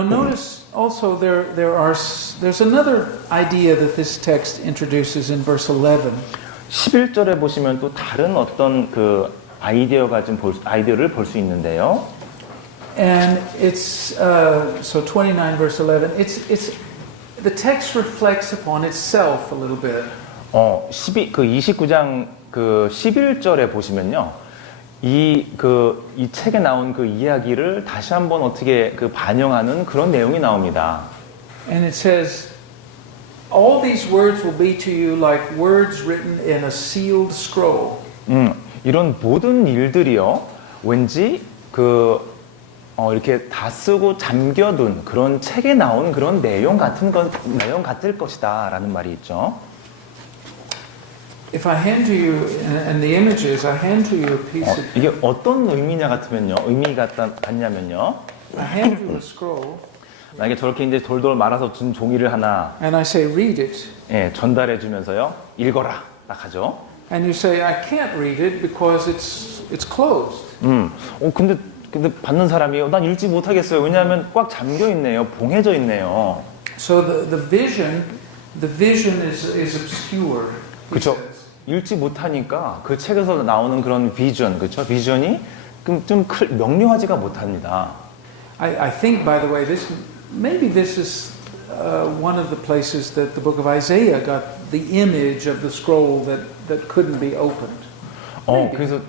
notice also there's another idea that this text introduces in verse 11. 11절에 보시면 또 다른 어떤 그 아이디어를 볼 수 있는데요. And it's so 29 verse 11. It's the text reflects upon itself a little bit. 29장 그 11절에 보시면요. 이 책에 나온 그 이야기를 다시 한번 어떻게 그 반영하는 그런 내용이 나옵니다. And it says, all these words will be to you like words written in a sealed scroll. 이런 모든 일들이요. 왠지 이렇게 다 쓰고 잠겨둔 그런 책에 나온 그런 내용 같을 것이다라는 말이 있죠. If I hand to you, and the image is, I hand to you a piece of, 이게 어떤 의미냐 같냐면요. I hand you a scroll, 만약에 저렇게 이제 돌돌 말아서 준 종이를 하나 and I say, read it. 전달해 주면서요. 읽어라. 딱 하죠. And you say, I can't read it because it's closed. 근데 받는 사람이 난 읽지 못하겠어요. 왜냐하면 꽉 잠겨 있네요. 봉해져 있네요. So the vision is obscure. he 그렇죠. says. 읽지 못하니까 그 책에서 나오는 그런 비전, 그렇죠? 비전이 좀 명료하지가 못합니다. I think, by the way, maybe this is one of the places that the book of Isaiah got the image of the scroll that couldn't be opened. 그래서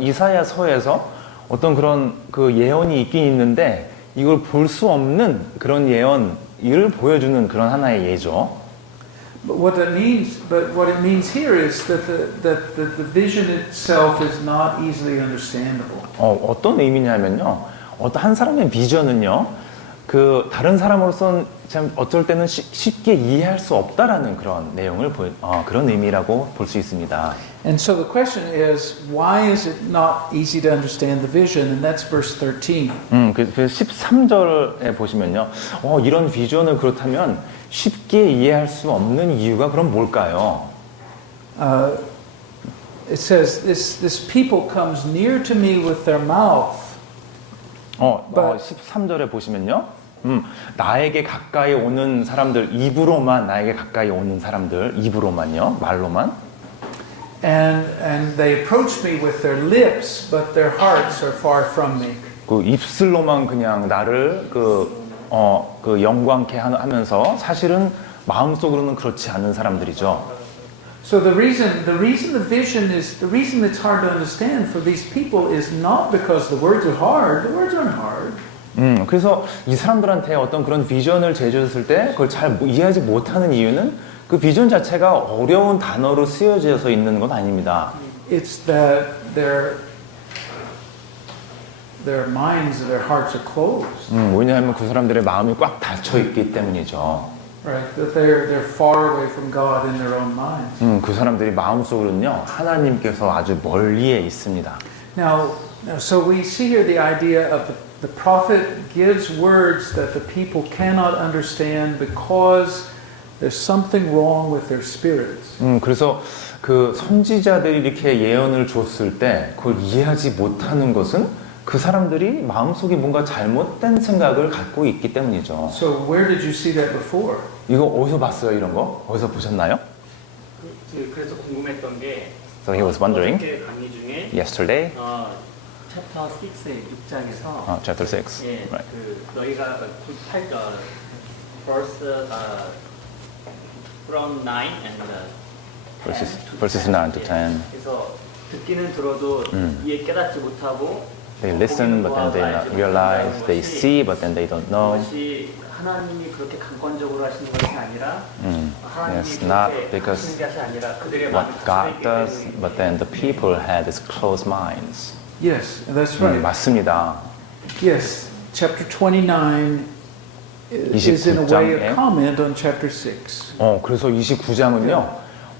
이사야서에서 어떤 그런 그 예언이 있긴 있는데 이걸 볼 수 없는 그런 예언을 보여주는 그런 하나의 예죠. But what it means here is that the vision itself is not easily understandable. 어떤 의미냐면요. 어떤 한 사람의 비전은요. 그 다른 사람으로서는 참 어쩔 때는 쉽게 이해할 수 없다라는 그런 내용을 그런 의미라고 볼 수 있습니다. And so the question is, why is it not easy to understand the vision? And that's verse 13. 그래서 13절에 보시면요. 이런 비전을 그렇다면 쉽게 이해할 수 없는 이유가 그럼 뭘까요? It says, this people comes near to me with their mouth. 13절에 보시면요. 나에게 가까이 오는 사람들, 입으로만 나에게 가까이 오는 사람들, 입으로만요, 말로만. And they approach me with their lips, but their hearts are far from me. 그 입술로만 그냥 나를 영광케 하면서 사실은 마음속으로는 그렇지 않은 사람들이죠. So the reason it's hard to understand for these people is not because the words are hard. The words aren't hard. 그래서 이 사람들한테 어떤 그런 비전을 제시했을 때 그걸 잘 이해하지 못하는 이유는 그 비전 자체가 어려운 단어로 쓰여져서 있는 건 아닙니다. It's that their minds, their hearts are closed. 왜냐하면 그 사람들의 마음이 꽉 닫혀 있기 때문이죠. Right, that they're far away from God in their own minds. 그 사람들이 마음속으로는요 하나님께서 아주 멀리에 있습니다. Now, so we see here the idea of the prophet gives words that the people cannot understand because there's something wrong with their spirits. 그래서 그 선지자들이 이렇게 예언을 줬을 때 그걸 이해하지 못하는 것은 그 사람들이 마음속에 뭔가 잘못된 생각을 갖고 있기 때문이죠. So where did you see that before? 이거 어디서 봤어요, 이런 거? 어디서 보셨나요? 그래서 궁금했던 게 So he was wondering 어저께 강의 중에 yesterday, 챕터 6의 6장에서 chapter 6, 예, right? 그 너희가 verse from 9 and verses 9 to 10. 그래서 듣기는 들어도 이해 깨닫지 못하고 They listen, but then they not realize. They see, but then they don't know. 그것이 하나님이 그렇게 강권적으로 하시는 것이 아니라 하나님이 Yes, not 그렇게 because 하시는 것이 아니라 그들의 마음이 What 닫혀 God 있기 does, 때문에 but then the people had these closed minds. Yes, that's right. 맞습니다. Yes, chapter 29 is in a way a 29장에 comment on chapter 6. 그래서 29장은요,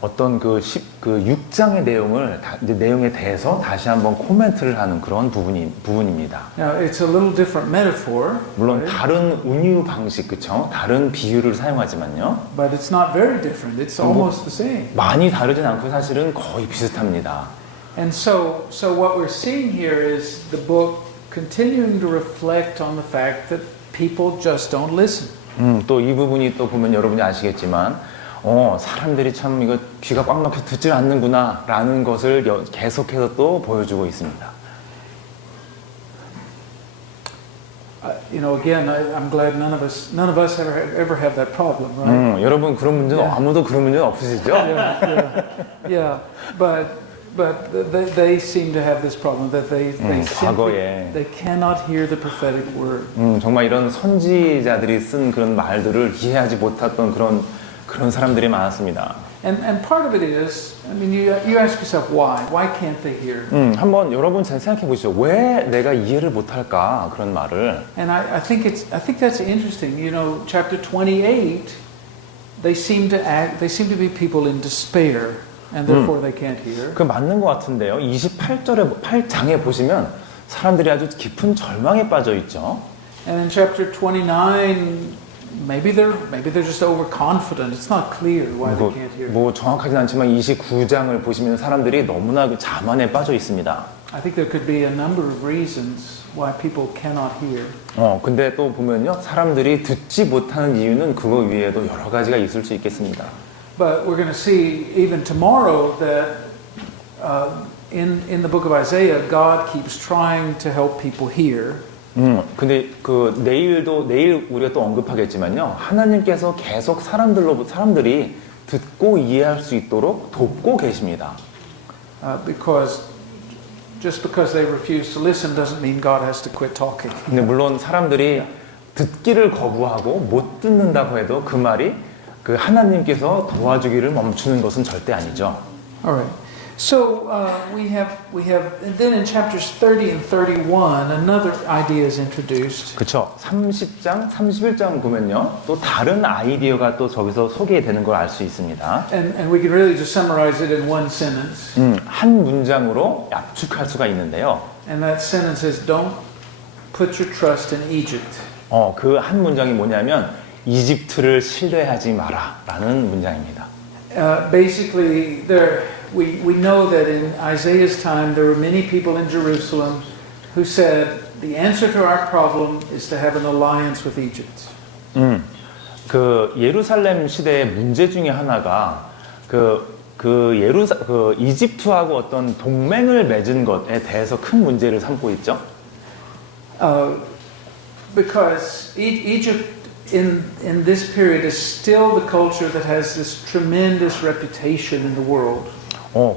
어떤 그 6장의 내용을 이제 내용에 대해서 다시 한번 코멘트를 하는 그런 부분입니다. Now, it's a little different metaphor, 물론 right? 다른 운유 방식, 그쵸? 다른 비유를 사용하지만요. But it's not very different. It's almost the same. 많이 다르진 않고 사실은 거의 비슷합니다. And so what we're seeing here is the book continuing to reflect on the fact that people just don't listen. 또 이 부분이 또 보면 여러분이 아시겠지만, 사람들이 참 이거 귀가 꽉 막혀 듣질 않는구나 라는 것을 계속해서 또 보여주고 있습니다. Again, I'm glad none of us ever have that problem, right? 여러분 그런 문제는 Yeah. 아무도 그런 문제는 없으시죠? Yeah. But they seem to have this problem that they 과거에. simply they cannot hear the prophetic word. 정말 이런 선지자들이 쓴 그런 말들을 이해하지 못했던 그런 사람들이 많았습니다. And part of it is, I mean, you ask yourself why? Why can't they hear? 한번 여러분 잘 생각해 보시죠. 왜 내가 이해를 못할까 그런 말을? And I think that's interesting. Chapter 28, they seem to be people in despair, and therefore they can't hear. 그 맞는 것 같은데요. 8장에 보시면 사람들이 아주 깊은 절망에 빠져 있죠. And in chapter 29, maybe they're just overconfident. It's not clear why they can't hear. 뭐 정확하진 않지만 29장을 보시면 사람들이 너무나 그 자만에 빠져 있습니다. I think there could be a number of reasons why people cannot hear. 근데 또 보면요. 사람들이 듣지 못하는 이유는 그거 위에도 여러 가지가 있을 수 있겠습니다. But we're going to see even tomorrow that in the book of Isaiah, God keeps trying to help people hear. 근데 내일 우리가 또 언급하겠지만요. 하나님께서 계속 사람들이 듣고 이해할 수 있도록 돕고 계십니다. Just because they refuse to listen doesn't mean God has to quit talking. 근데 물론 사람들이 듣기를 거부하고 못 듣는다고 해도 그 말이 그 하나님께서 도와주기를 멈추는 것은 절대 아니죠. All right. So we have, and then in chapters 30 and 31, another idea is introduced. 그렇죠. 30장, 31장 보면요. 또 다른 아이디어가 또 저기서 소개되는 걸 알 수 있습니다. And we can really just summarize it in one sentence. 한 문장으로 압축할 수가 있는데요. And that sentence is, don't put your trust in Egypt. 그 한 문장이 뭐냐면 이집트를 신뢰하지 마라라는 문장입니다. Basically, we know that in Isaiah's time there were many people in Jerusalem who said the answer to our problem is to have an alliance with Egypt. 그 예루살렘 시대의 문제 중에 하나가 이집트하고 어떤 동맹을 맺은 것에 대해서 큰 문제를 삼고 있죠. Because Egypt in this period is still the culture that has this tremendous reputation in the world.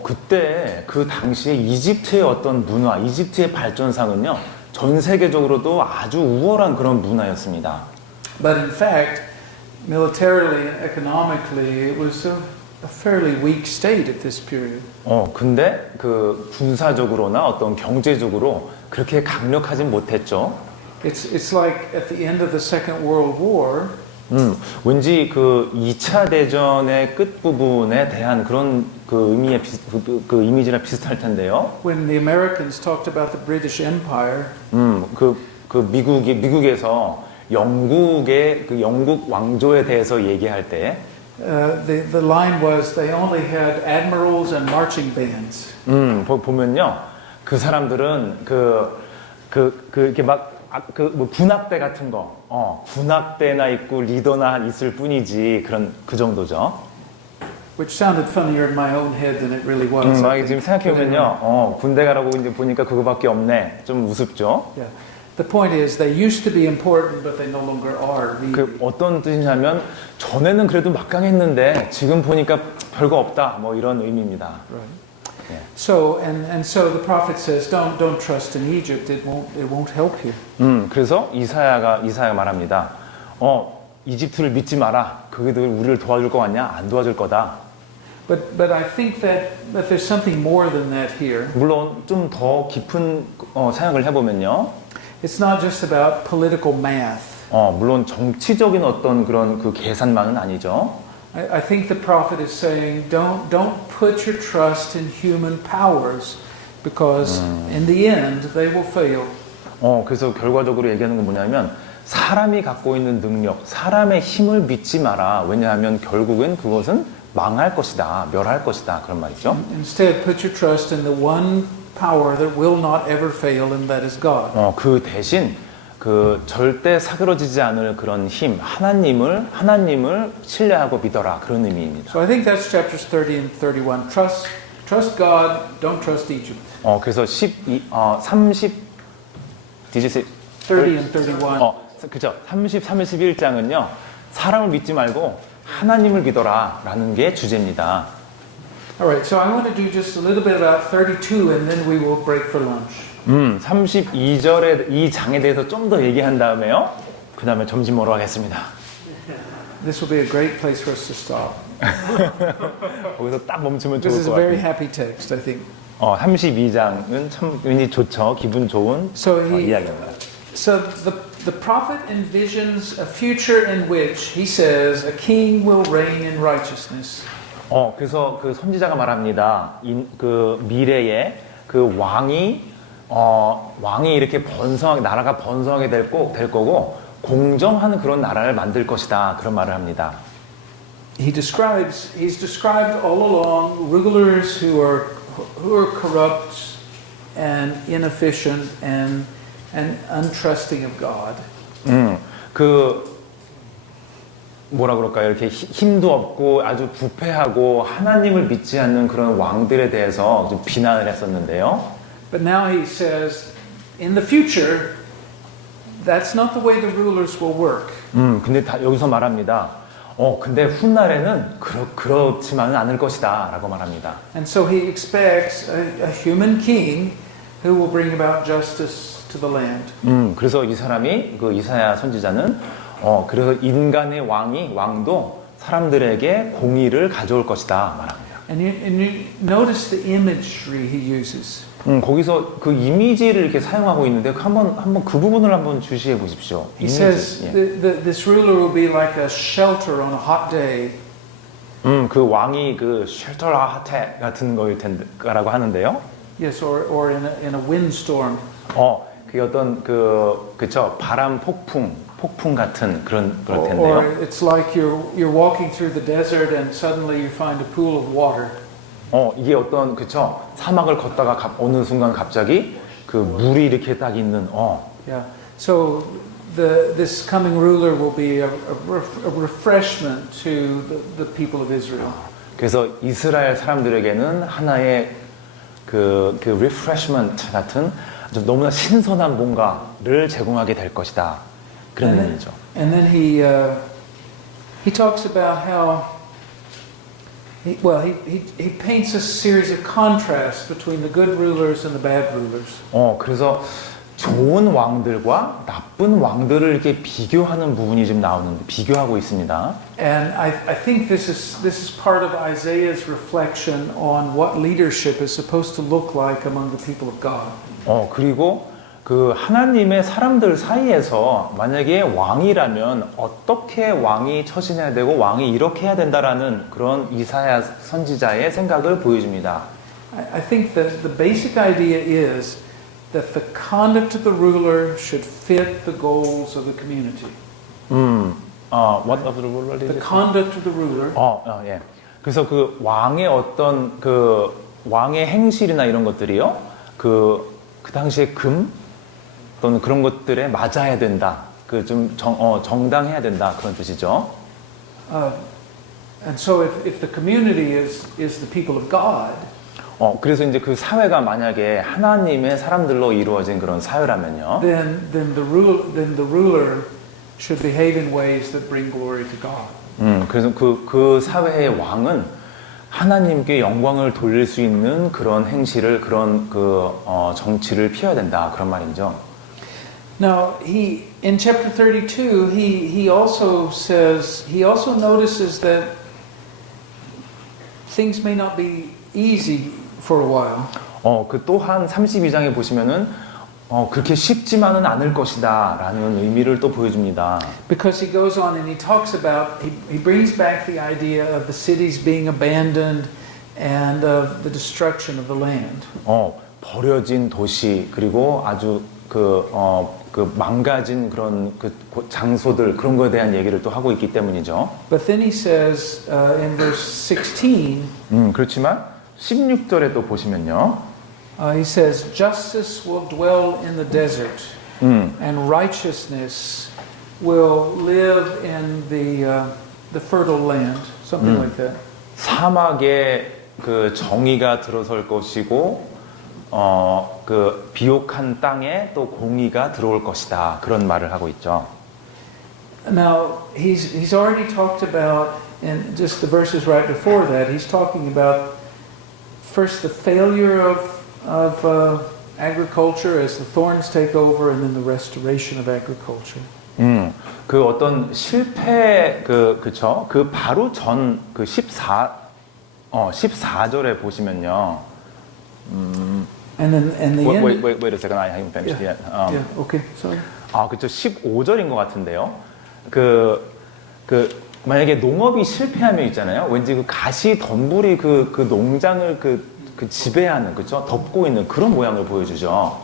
그때 그 당시에 이집트의 어떤 문화, 이집트의 발전상은요, 전 세계적으로도 아주 우월한 그런 문화였습니다. But in fact, militarily and economically, it was a fairly weak state at this period. 근데 그 군사적으로나 어떤 경제적으로 그렇게 강력하진 못했죠. It's like at the end of the Second World War. 왠지 그 2차 대전의 끝부분에 대한 그런 그 의미의 그 이미지랑 비슷할 텐데요. When the Americans talked about the British Empire, 미국에서 영국의 그 영국 왕조에 대해서 얘기할 때 the line was they only had admirals and marching bands. 보면요. 그 사람들은 이렇게 막 뭐 군악대 같은 거, 군악대나 있고 리더나 있을 뿐이지 그 정도죠. Which sounded funnier in my own head than it really was. 막 지금 생각해보면요, 군대 가라고 이제 보니까 그거밖에 없네. 좀 우습죠. Yeah. The point is, they used to be important, but they no longer are. 그 어떤 뜻이냐면 전에는 그래도 막강했는데 지금 보니까 별거 없다. 뭐 이런 의미입니다. Right. Yeah. So the prophet says, don't trust in Egypt. It won't help you. 그래서 이사야가 말합니다. 이집트를 믿지 마라. 그게 우리를 도와줄 거 같냐? 안 도와줄 거다. But I think that there's something more than that here. 물론 좀 더 깊은 생각을 해보면요. It's not just about political math. 물론 정치적인 어떤 그런 그 계산만은 아니죠. I think the prophet is saying, don't put your trust in human powers, because in the end they will fail. 그래서 결과적으로 얘기하는 건 뭐냐면 사람이 갖고 있는 능력, 사람의 힘을 믿지 마라. 왜냐하면 결국은 그것은 망할 것이다, 멸할 것이다. 그런 말이죠. Instead, put your trust in the one power that will not ever fail, and that is God. 그 대신 그 절대 사그러지지 않을 그런 힘, 하나님을 신뢰하고 믿어라. 그런 의미입니다. So I think that's chapters 30 and 31. Trust God, don't trust Egypt. 그래서 30 Did you say 30 and 31. 그죠. 30, 31장은요. 사람을 믿지 말고 하나님을 믿어라라는 게 주제입니다. All right, so I want to do just a little bit about 32, and then we will break for lunch. 32절의 이 장에 대해서 좀 더 얘기한 다음에요. 그 다음에 점심 먹으러 가겠습니다. This will be a great place for us to stop. 거기서 딱 멈추면 This 좋을 is a 것 very 같아요. happy text, I think. 32장은 참 왠지 좋죠. 기분 좋은 So 이야기입니다. So the prophet envisions a future in which he says a king will reign in righteousness. 그래서 그 선지자가 말합니다. 그 미래에 그 왕이 이렇게 나라가 번성하게 될 거고 공정한 그런 나라를 만들 것이다. 그런 말을 합니다. He's described all along rulers who are corrupt and inefficient and untrusting of God. 뭐라 그럴까요? 이렇게 힘도 없고 아주 부패하고 하나님을 믿지 않는 그런 왕들에 대해서 좀 비난을 했었는데요. But now he says, in the future, that's not the way the rulers will work. 근데 여기서 말합니다. 근데 훗날에는 그렇지만은 않을 것이다 라고 말합니다. And so he expects a human king who will bring about justice to the land. 그래서 이 사람이, 그 이사야 선지자는 그래서 인간의 왕도 사람들에게 공의를 가져올 것이다 말합니다. And you notice the imagery he uses. 거기서 그 이미지를 이렇게 사용하고 있는데 한번 그 부분을 한번 주시해 보십시오. He says this ruler will be like a shelter on a hot day. 그 왕이 그 쉘터 하테 같은 거일 텐데라고 하는데요. Yes, or in a windstorm. 그게 어떤 그쵸 바람 폭풍 같은 그럴 Or 텐데요. it's like you're walking through the desert and suddenly you find a pool of water. 이게 어떤 그쵸 사막을 걷다가 어느 순간 갑자기 그 물이 이렇게 딱 있는 Yeah. So this coming ruler will be a refreshment to the people of Israel. 그래서 이스라엘 사람들에게는 하나의 그 refreshment 같은 아주 너무나 신선한 뭔가를 제공하게 될 것이다. 그런 의미죠. And then he talks about how he paints a series of contrasts between the good rulers and the bad rulers. 그래서 좋은 왕들과 나쁜 왕들을 이렇게 비교하는 부분이 좀 나오는데 비교하고 있습니다. And I think this is part of Isaiah's reflection on what leadership is supposed to look like among the people of God. 그리고 그 하나님의 사람들 사이에서 만약에 왕이라면 어떻게 왕이 처신해야 되고 왕이 이렇게 해야 된다라는 그런 이사야 선지자의 생각을 보여줍니다. I think that the basic idea is that the conduct of the ruler should fit the goals of the community. What of the ruler? The conduct of the ruler. 예. 그래서 그 왕의 어떤 그 왕의 행실이나 이런 것들이요. 그 당시에 또는 그런 것들에 맞아야 된다. 그 좀 정당해야 된다. 그런 뜻이죠. And so if the community is the people of God, 그래서 이제 그 사회가 만약에 하나님의 사람들로 이루어진 그런 사회라면요. then the ruler should behave in ways that bring glory to God. 그래서 그 사회의 왕은 하나님께 영광을 돌릴 수 있는 그런 행실을 그런 정치를 피워야 된다. 그런 말이죠. Now, in chapter 32, he also notices that things may not be easy for a while. 그 또한 32장에 보시면은 그렇게 쉽지만은 않을 것이다 라는 의미를 또 보여줍니다. Because he goes on and he talks about, he brings back the idea of the cities being abandoned and of the destruction of the land. 버려진 도시 그리고 아주 그 망가진 그런 장소들 그런 거에 대한 얘기를 또 하고 있기 때문이죠. But then he says in verse 16, 그렇지만 16절에 또 보시면요. he says, justice will dwell in the desert and righteousness will live in the fertile land. Something like that. 사막에 그 정의가 들어설 것이고 그 비옥한 땅에 또 공의가 들어올 것이다. 그런 말을 하고 있죠. Now, he's already talked about, in just the verses right before that, he's talking about first the failure of agriculture as the thorns take over, and then the restoration of agriculture. 그 어떤 실패 그쵸? 그 바로 전 그 14절에 보시면요. And then the end. Wait a second, I haven't finished yet. Yeah, okay, sorry. 그쵸. 15절인 것 같은데요. 만약에 농업이 실패하면 있잖아요. 왠지 그 가시 덤불이 그 농장을 그 지배하는, 그쵸? 덮고 있는 그런 모양을 보여주죠.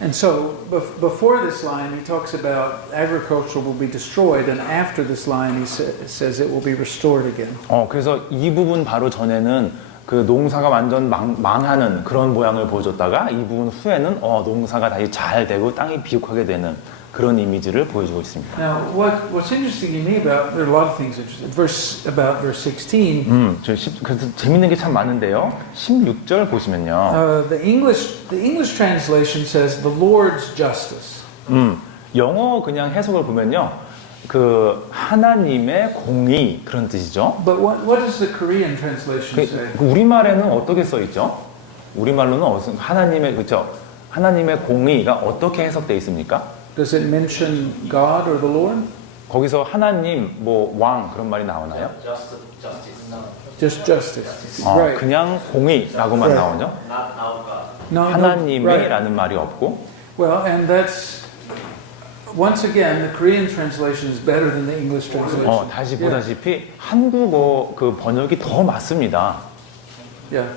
And so, before this line, he talks about agriculture will be destroyed, and after this line, he says it will be restored again. 그래서 이 부분 바로 전에는 그 농사가 완전 망하는 그런 모양을 보여줬다가 이 부분 후에는 농사가 다시 잘 되고 땅이 비옥하게 되는 그런 이미지를 보여주고 있습니다. Now, what's interesting to me about, there are a lot of things interesting. About verse 16. 그래서 재밌는 게 참 많은데요. 16절 보시면요. The English translation says the Lord's justice. 영어 그냥 해석을 보면요. 그 하나님의 공의 그런 뜻이죠. But what does the Korean translation say? 우리말에는 어떻게 써 있죠? 우리말로는 하나님의 그죠? 하나님의 공의가 어떻게 해석되어 있습니까? Does it mention God or the Lord? 거기서 하나님 뭐 왕 그런 말이 나오나요? Just justice. Right. 그냥 공의라고만 Right. 나오죠. No, 하나님의라는 말이 없고. Well, and that's once again the Korean translation is better than the English translation. 다시 보다시피 한국어 그 번역이 더 맞습니다. Yeah.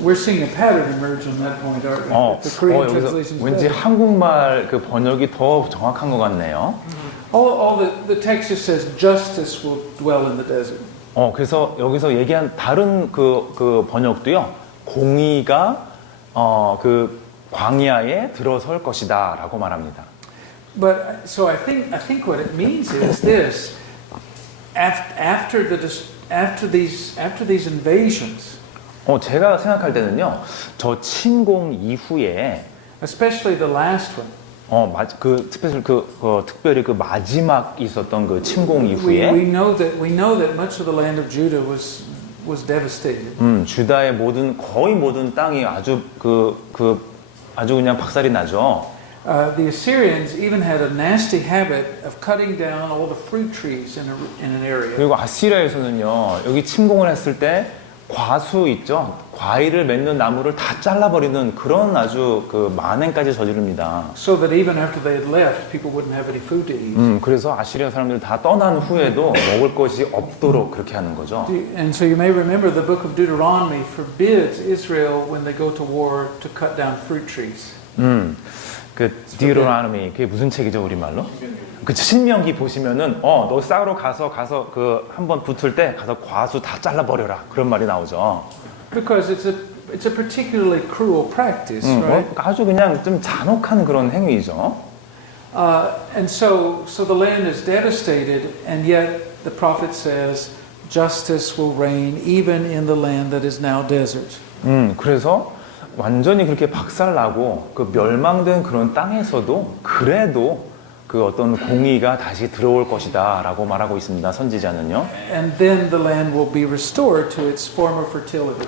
We're seeing a pattern emerge on that point, aren't we? The Korean translation is 왠지 better. 한국말 그 번역이 더 정확한 것 같네요. All the text just says justice will dwell in the desert. 그래서 여기서 얘기한 다른 그 번역도요. 공의가 그 광야에 들어설 것이다라고 말합니다. But so I think what it means is this: after these invasions, 제가 생각할 때는요. 저 침공 이후에 especially the last one, 특별히 그 마지막 있었던 그 침공 we 이후에 know that much of the land of Judah was devastated. 주다의 거의 모든 땅이 아주 아주 그냥 박살이 나죠. The Assyrians even had a nasty habit of cutting down all the fruit trees in an area. 그리고 아시리아에서는요. 여기 침공을 했을 때 과수 있죠. 과일을 맺는 나무를 다 잘라버리는 그런 아주 그 만행까지 저지릅니다. So that even after they had left, people wouldn't have any food to eat. 그래서 아시리아 사람들 다 떠난 후에도 먹을 것이 없도록 그렇게 하는 거죠. And so you may remember the book of Deuteronomy forbids Israel when they go to war to cut down fruit trees. 그 디우로노미 그게 무슨 책이죠 우리말로? 그 신명기 보시면은 너 싸우러 가서 그 한번 붙을 때 가서 과수 다 잘라 버려라 그런 말이 나오죠. Because it's a particularly cruel practice, right? 아주 그냥 좀 잔혹한 그런 행위죠. And so the land is devastated, and yet the prophet says justice will reign even in the land that is now desert. 그래서 완전히 그렇게 박살나고 그 멸망된 그런 땅에서도 그래도 그 어떤 공의가 다시 들어올 것이다라고 말하고 있습니다. 선지자는요. And then the land will be restored to its former fertility.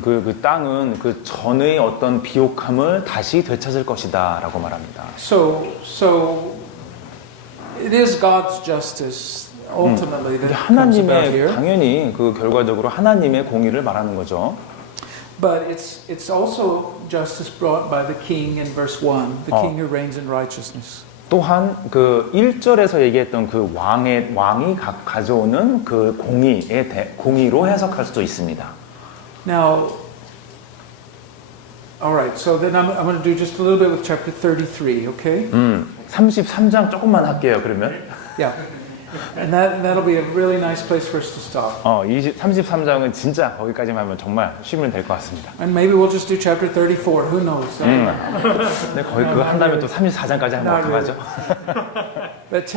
그 땅은 그 전의 어떤 비옥함을 다시 되찾을 것이다라고 말합니다. So it is God's justice ultimately that comes about 하나님의 here. 당연히 그 결과적으로 하나님의 공의를 말하는 거죠. But it's also justice brought by the king in verse 1, the Oh. king who reigns in righteousness. 또한 그 1절에서 얘기했던 그 왕이 가져오는 그 공의로 해석할 수도 있습니다. Now, all right, so then I'm going to do just a little bit with chapter 33, okay? 33장 조금만 할게요. 그러면 Yeah. And that'll be a really nice place for us to stop. 33장은 진짜 거기까지만 하면 정말 쉬면 될 것 같습니다. And maybe we'll just do chapter 34, who knows? 근데 거의 그거 한다면 또 34장까지 하면 Not 어떡하죠? But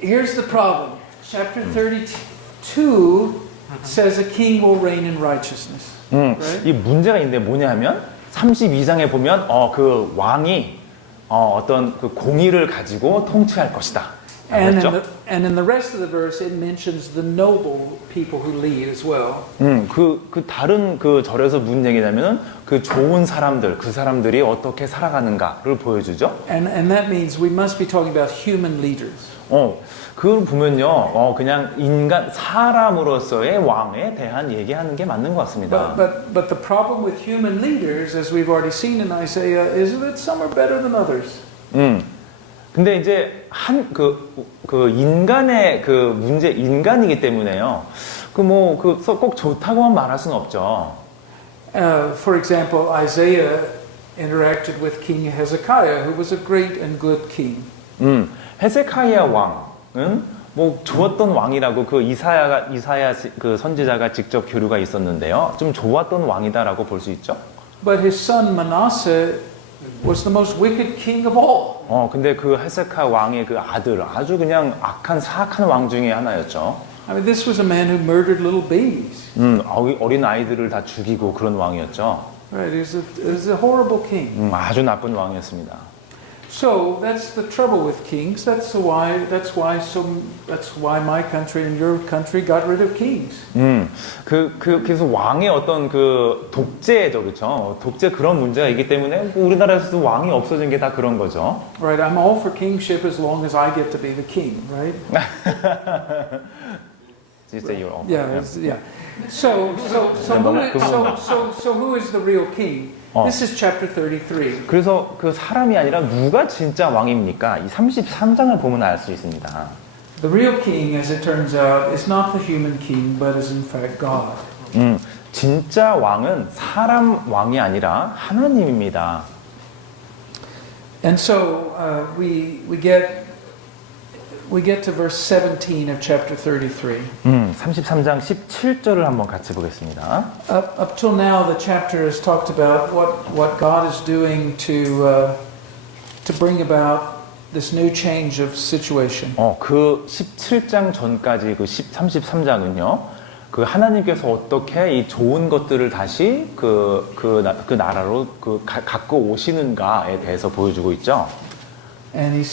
here's the problem. Chapter 32 says a king will reign in righteousness. Right? 이 문제가 있는데 뭐냐면 32장에 보면 그 왕이 어떤 그 공의를 가지고 통치할 것이다. And 그렇죠? in the rest of the verse, it mentions the noble people who lead as well. 그 다른 그 절에서 무슨 얘기냐면은 그 좋은 사람들, 그 사람들이 어떻게 살아가는가를 보여주죠. And that means we must be talking about human leaders. 그걸 보면요, 그냥 사람으로서의 왕에 대한 얘기하는 게 맞는 것 같습니다. But the problem with human leaders, as we've already seen in Isaiah, is that some are better than others. 근데 이제 그 인간의 그 문제, 인간이기 때문에요. 꼭 좋다고만 말할 수는 없죠. For example, Isaiah interacted with King Hezekiah, who was a great and good king. 헤세카이아 왕은 뭐 좋았던 왕이라고 그 이사야 그 선지자가 직접 교류가 있었는데요. 좀 좋았던 왕이다라고 볼 수 있죠. But his son Manasseh was the most wicked king of all. 근데 그 헤세카 왕의 그 아들 아주 그냥 사악한 왕 중에 하나였죠. I mean, this was a man who murdered little babies. 어린 아이들을 다 죽이고 그런 왕이었죠. Right, he was a horrible king. 아주 나쁜 왕이었습니다. So that's the trouble with kings. That's why my country and your country got rid of kings. 그래서 왕의 어떤 그 독재죠, 그렇죠? 독재 그런 문제가 있기 때문에 우리나라에서도 왕이 없어진 게 다 그런 거죠. Right, I'm all for kingship as long as I get to be the king, right? Yeah. So who is the real king? This is chapter 33. 그래서 그 사람이 아니라 누가 진짜 왕입니까? 이 33장을 보면 알 수 있습니다. The real king, as it turns out, is not the human king, but is in fact God. 진짜 왕은 사람 왕이 아니라 하나님입니다. And so we get to verse 17 of chapter 33. 33장 17절을 한번 같이 보겠습니다. Up till now, the chapter has talked about what God is doing to bring about this new change of situation. 그 17장 전까지 그 33장은요. 그 하나님께서 어떻게 이 좋은 것들을 다시 그 나라로 갖고 오시는가에 대해서 보여주고 있죠. And he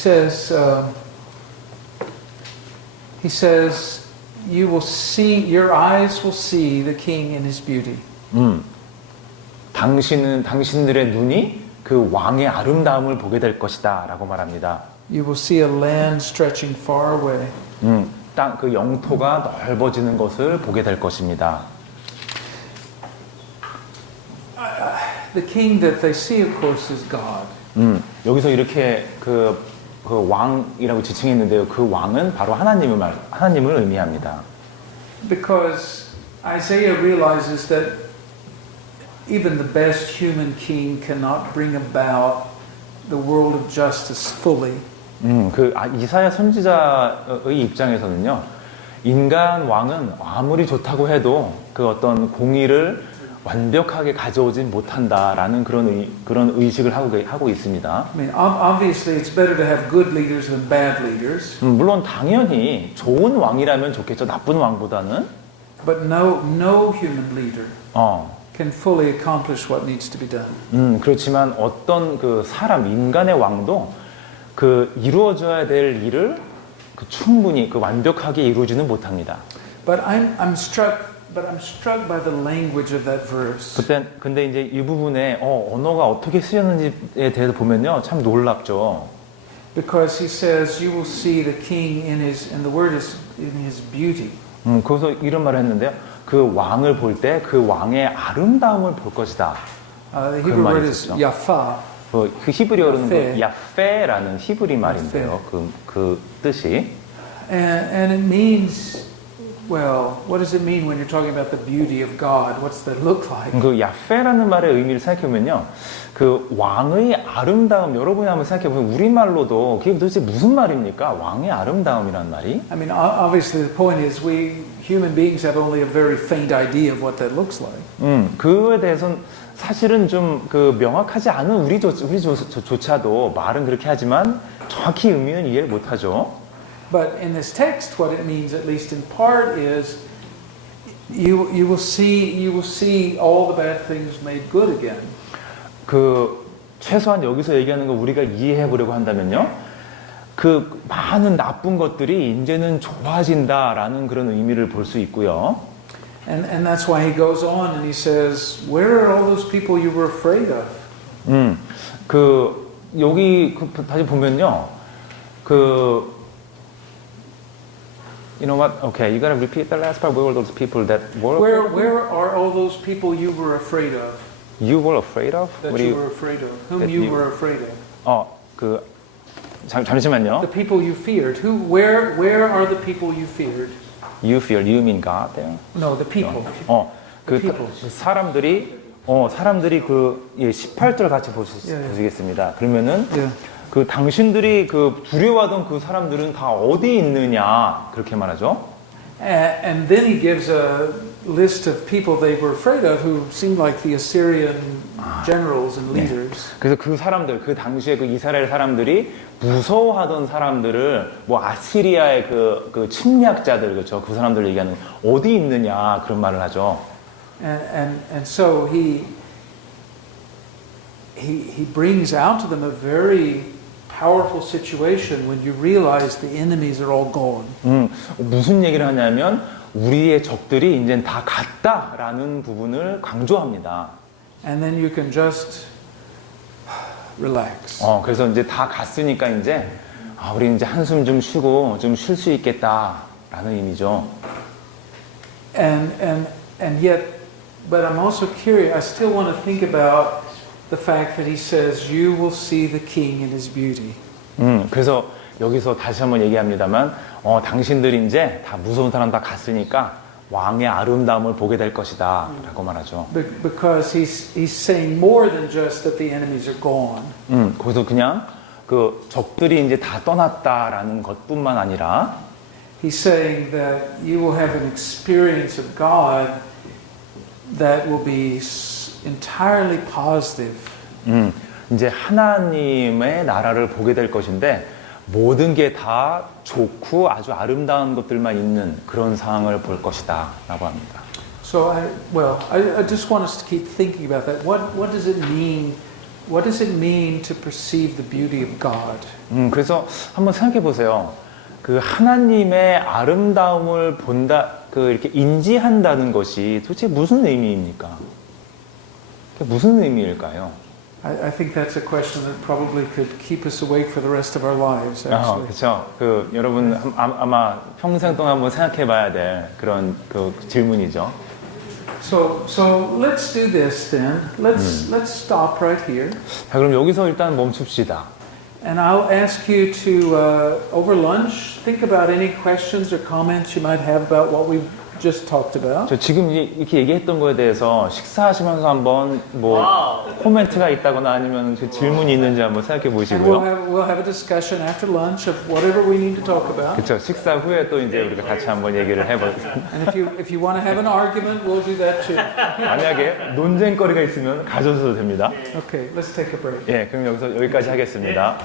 says, you will see, your eyes will see the king in his beauty. 당신들의 눈이 그 왕의 아름다움을 보게 될 것이다라고 말합니다. You will see a land stretching far away. 땅 그 영토가 넓어지는 것을 보게 될 것입니다. The king that they see, of course, is God. 여기서 이렇게 그 왕이라고 지칭했는데요. 그 왕은 바로 하나님을 의미합니다. Because Isaiah realizes that even the best human king cannot bring about the world of justice fully. 이사야 선지자의 입장에서는요. 인간 왕은 아무리 좋다고 해도 그 어떤 공의를 완벽하게 가져오진 못한다라는 그런 의식을 하고 있습니다. I mean, obviously, it's better to have good leaders than bad leaders. 물론 당연히 좋은 왕이라면 좋겠죠. 나쁜 왕보다는. But no human leader can fully accomplish what needs to be done. 그렇지만 어떤 그 인간의 왕도 그 이루어져야 될 일을 충분히 완벽하게 이루지는 못합니다. But I'm struck by the language of that verse. 근데 이제 이 부분에 언어가 어떻게 쓰였는지에 대해서 보면요, 참 놀랍죠. Because he says, you will see the king in the word is in his beauty. 거기서 이런 말을 했는데요. 그 왕을 볼 때 그 왕의 아름다움을 볼 것이다. The 그 Hebrew 말이 word is 있었죠. yafa. 그 히브리어로는 야페. 그 야페라는 히브리 말인데요. 그 뜻이 And it means, well, what does it mean when you're talking about the beauty of God? What's that look like? 그 야페라는 말의 의미를 생각해보면요. 그 왕의 아름다움, 여러분이 한번 생각해보면 우리말로도 그게 도대체 무슨 말입니까? 왕의 아름다움이란 말이? I mean, obviously the point is we human beings have only a very faint idea of what that looks like. 그에 대해서는 사실은 좀 그 명확하지 않은 우리조차도 말은 그렇게 하지만 정확히 의미는 이해를 못하죠. But in this text, what it means, at least in part, is you will see all the bad things made good again. 그 최소한 여기서 얘기하는 거 우리가 이해해 보려고 한다면요. 그 많은 나쁜 것들이 이제는 좋아진다라는 그런 의미를 볼 수 있고요. And that's why he goes on and he says, "Where are all those people you were afraid of?" 그 여기 다시 보면요. You know what? Okay, you gotta repeat the last part. Where were those people that were? Where are all those people you were afraid of? You were afraid of? That What do you were afraid of? Whom that you you- were afraid of? 잠시만요. The people you feared. Where are the people you feared? You fear, you mean God there? No, the people. 그 people. 사람들이 그 18절 같이 보시겠습니다. 그러면은 Yeah. 그 당신들이 그 두려워하던 그 사람들은 다 어디 있느냐 그렇게 말하죠. And then he gives a list of people they were afraid of who seemed like the Assyrian generals and leaders. 그래서 그 사람들, 그 당시에 그 이스라엘 사람들이 무서워하던 사람들을 뭐 아시리아의 그 침략자들 그렇죠. 그 사람들 얘기하는 어디 있느냐 그런 말을 하죠. And so he brings out to them a very powerful situation when you realize the enemies are all gone. 무슨 얘기를 하냐면 우리의 적들이 이제 다 갔다라는 부분을 강조합니다. And then you can just relax. 그래서 이제 다 갔으니까 이제 우리 이제 한숨 좀 쉬고 좀 쉴 수 있겠다라는 의미죠. And yet, but I'm also curious. I still want to think about the fact that he says, "You will see the king in his beauty." 그래서 여기서 다시 한번 얘기합니다만, 당신들이 이제 다 무서운 사람 다 갔으니까 왕의 아름다움을 보게 될 것이다라고 말하죠. Because he's saying more than just that the enemies are gone. 거기서 그냥 그 적들이 이제 다 떠났다라는 것뿐만 아니라, He's saying that you will have an experience of God that will be entirely positive. 이제 하나님의 나라를 보게 될 것인데 모든 게 다 좋고 아주 아름다운 것들만 있는 그런 상황을 볼 것이다라고 합니다. So I just want us to keep thinking about that. What does it mean? What does it mean to perceive the beauty of God? 그래서 한번 생각해 보세요. 그 하나님의 아름다움을 본다, 그 이렇게 인지한다는 것이 도대체 무슨 의미입니까? 그게 무슨 의미일까요? I think that's a question that probably could keep us awake for the rest of our lives. Actually. 그렇죠. 그 여러분 아마 평생 동안 한번 생각해봐야 될 그런 그 질문이죠. So let's do this then. Let's stop right here. 자, 그럼 여기서 일단 멈춥시다. And I'll ask you to, over lunch, think about any questions or comments you might have about what we've just talked about. 저 지금 이렇게 얘기했던 거에 대해서 식사하시면서 한번 뭐 코멘트가 있다거나 아니면 그 질문이 있는지 한번 생각해 And 보시고요. we'll have a discussion after lunch of whatever we need to talk about. 그렇죠. 식사 후에 또 이제 우리가 같이 한번 얘기를 해보겠습니다. And if you want to have an argument, we'll do that too. 만약에 논쟁거리가 있으면 가져서도 됩니다. Okay, let's take a break. 예, 그럼 여기서 여기까지 하겠습니다.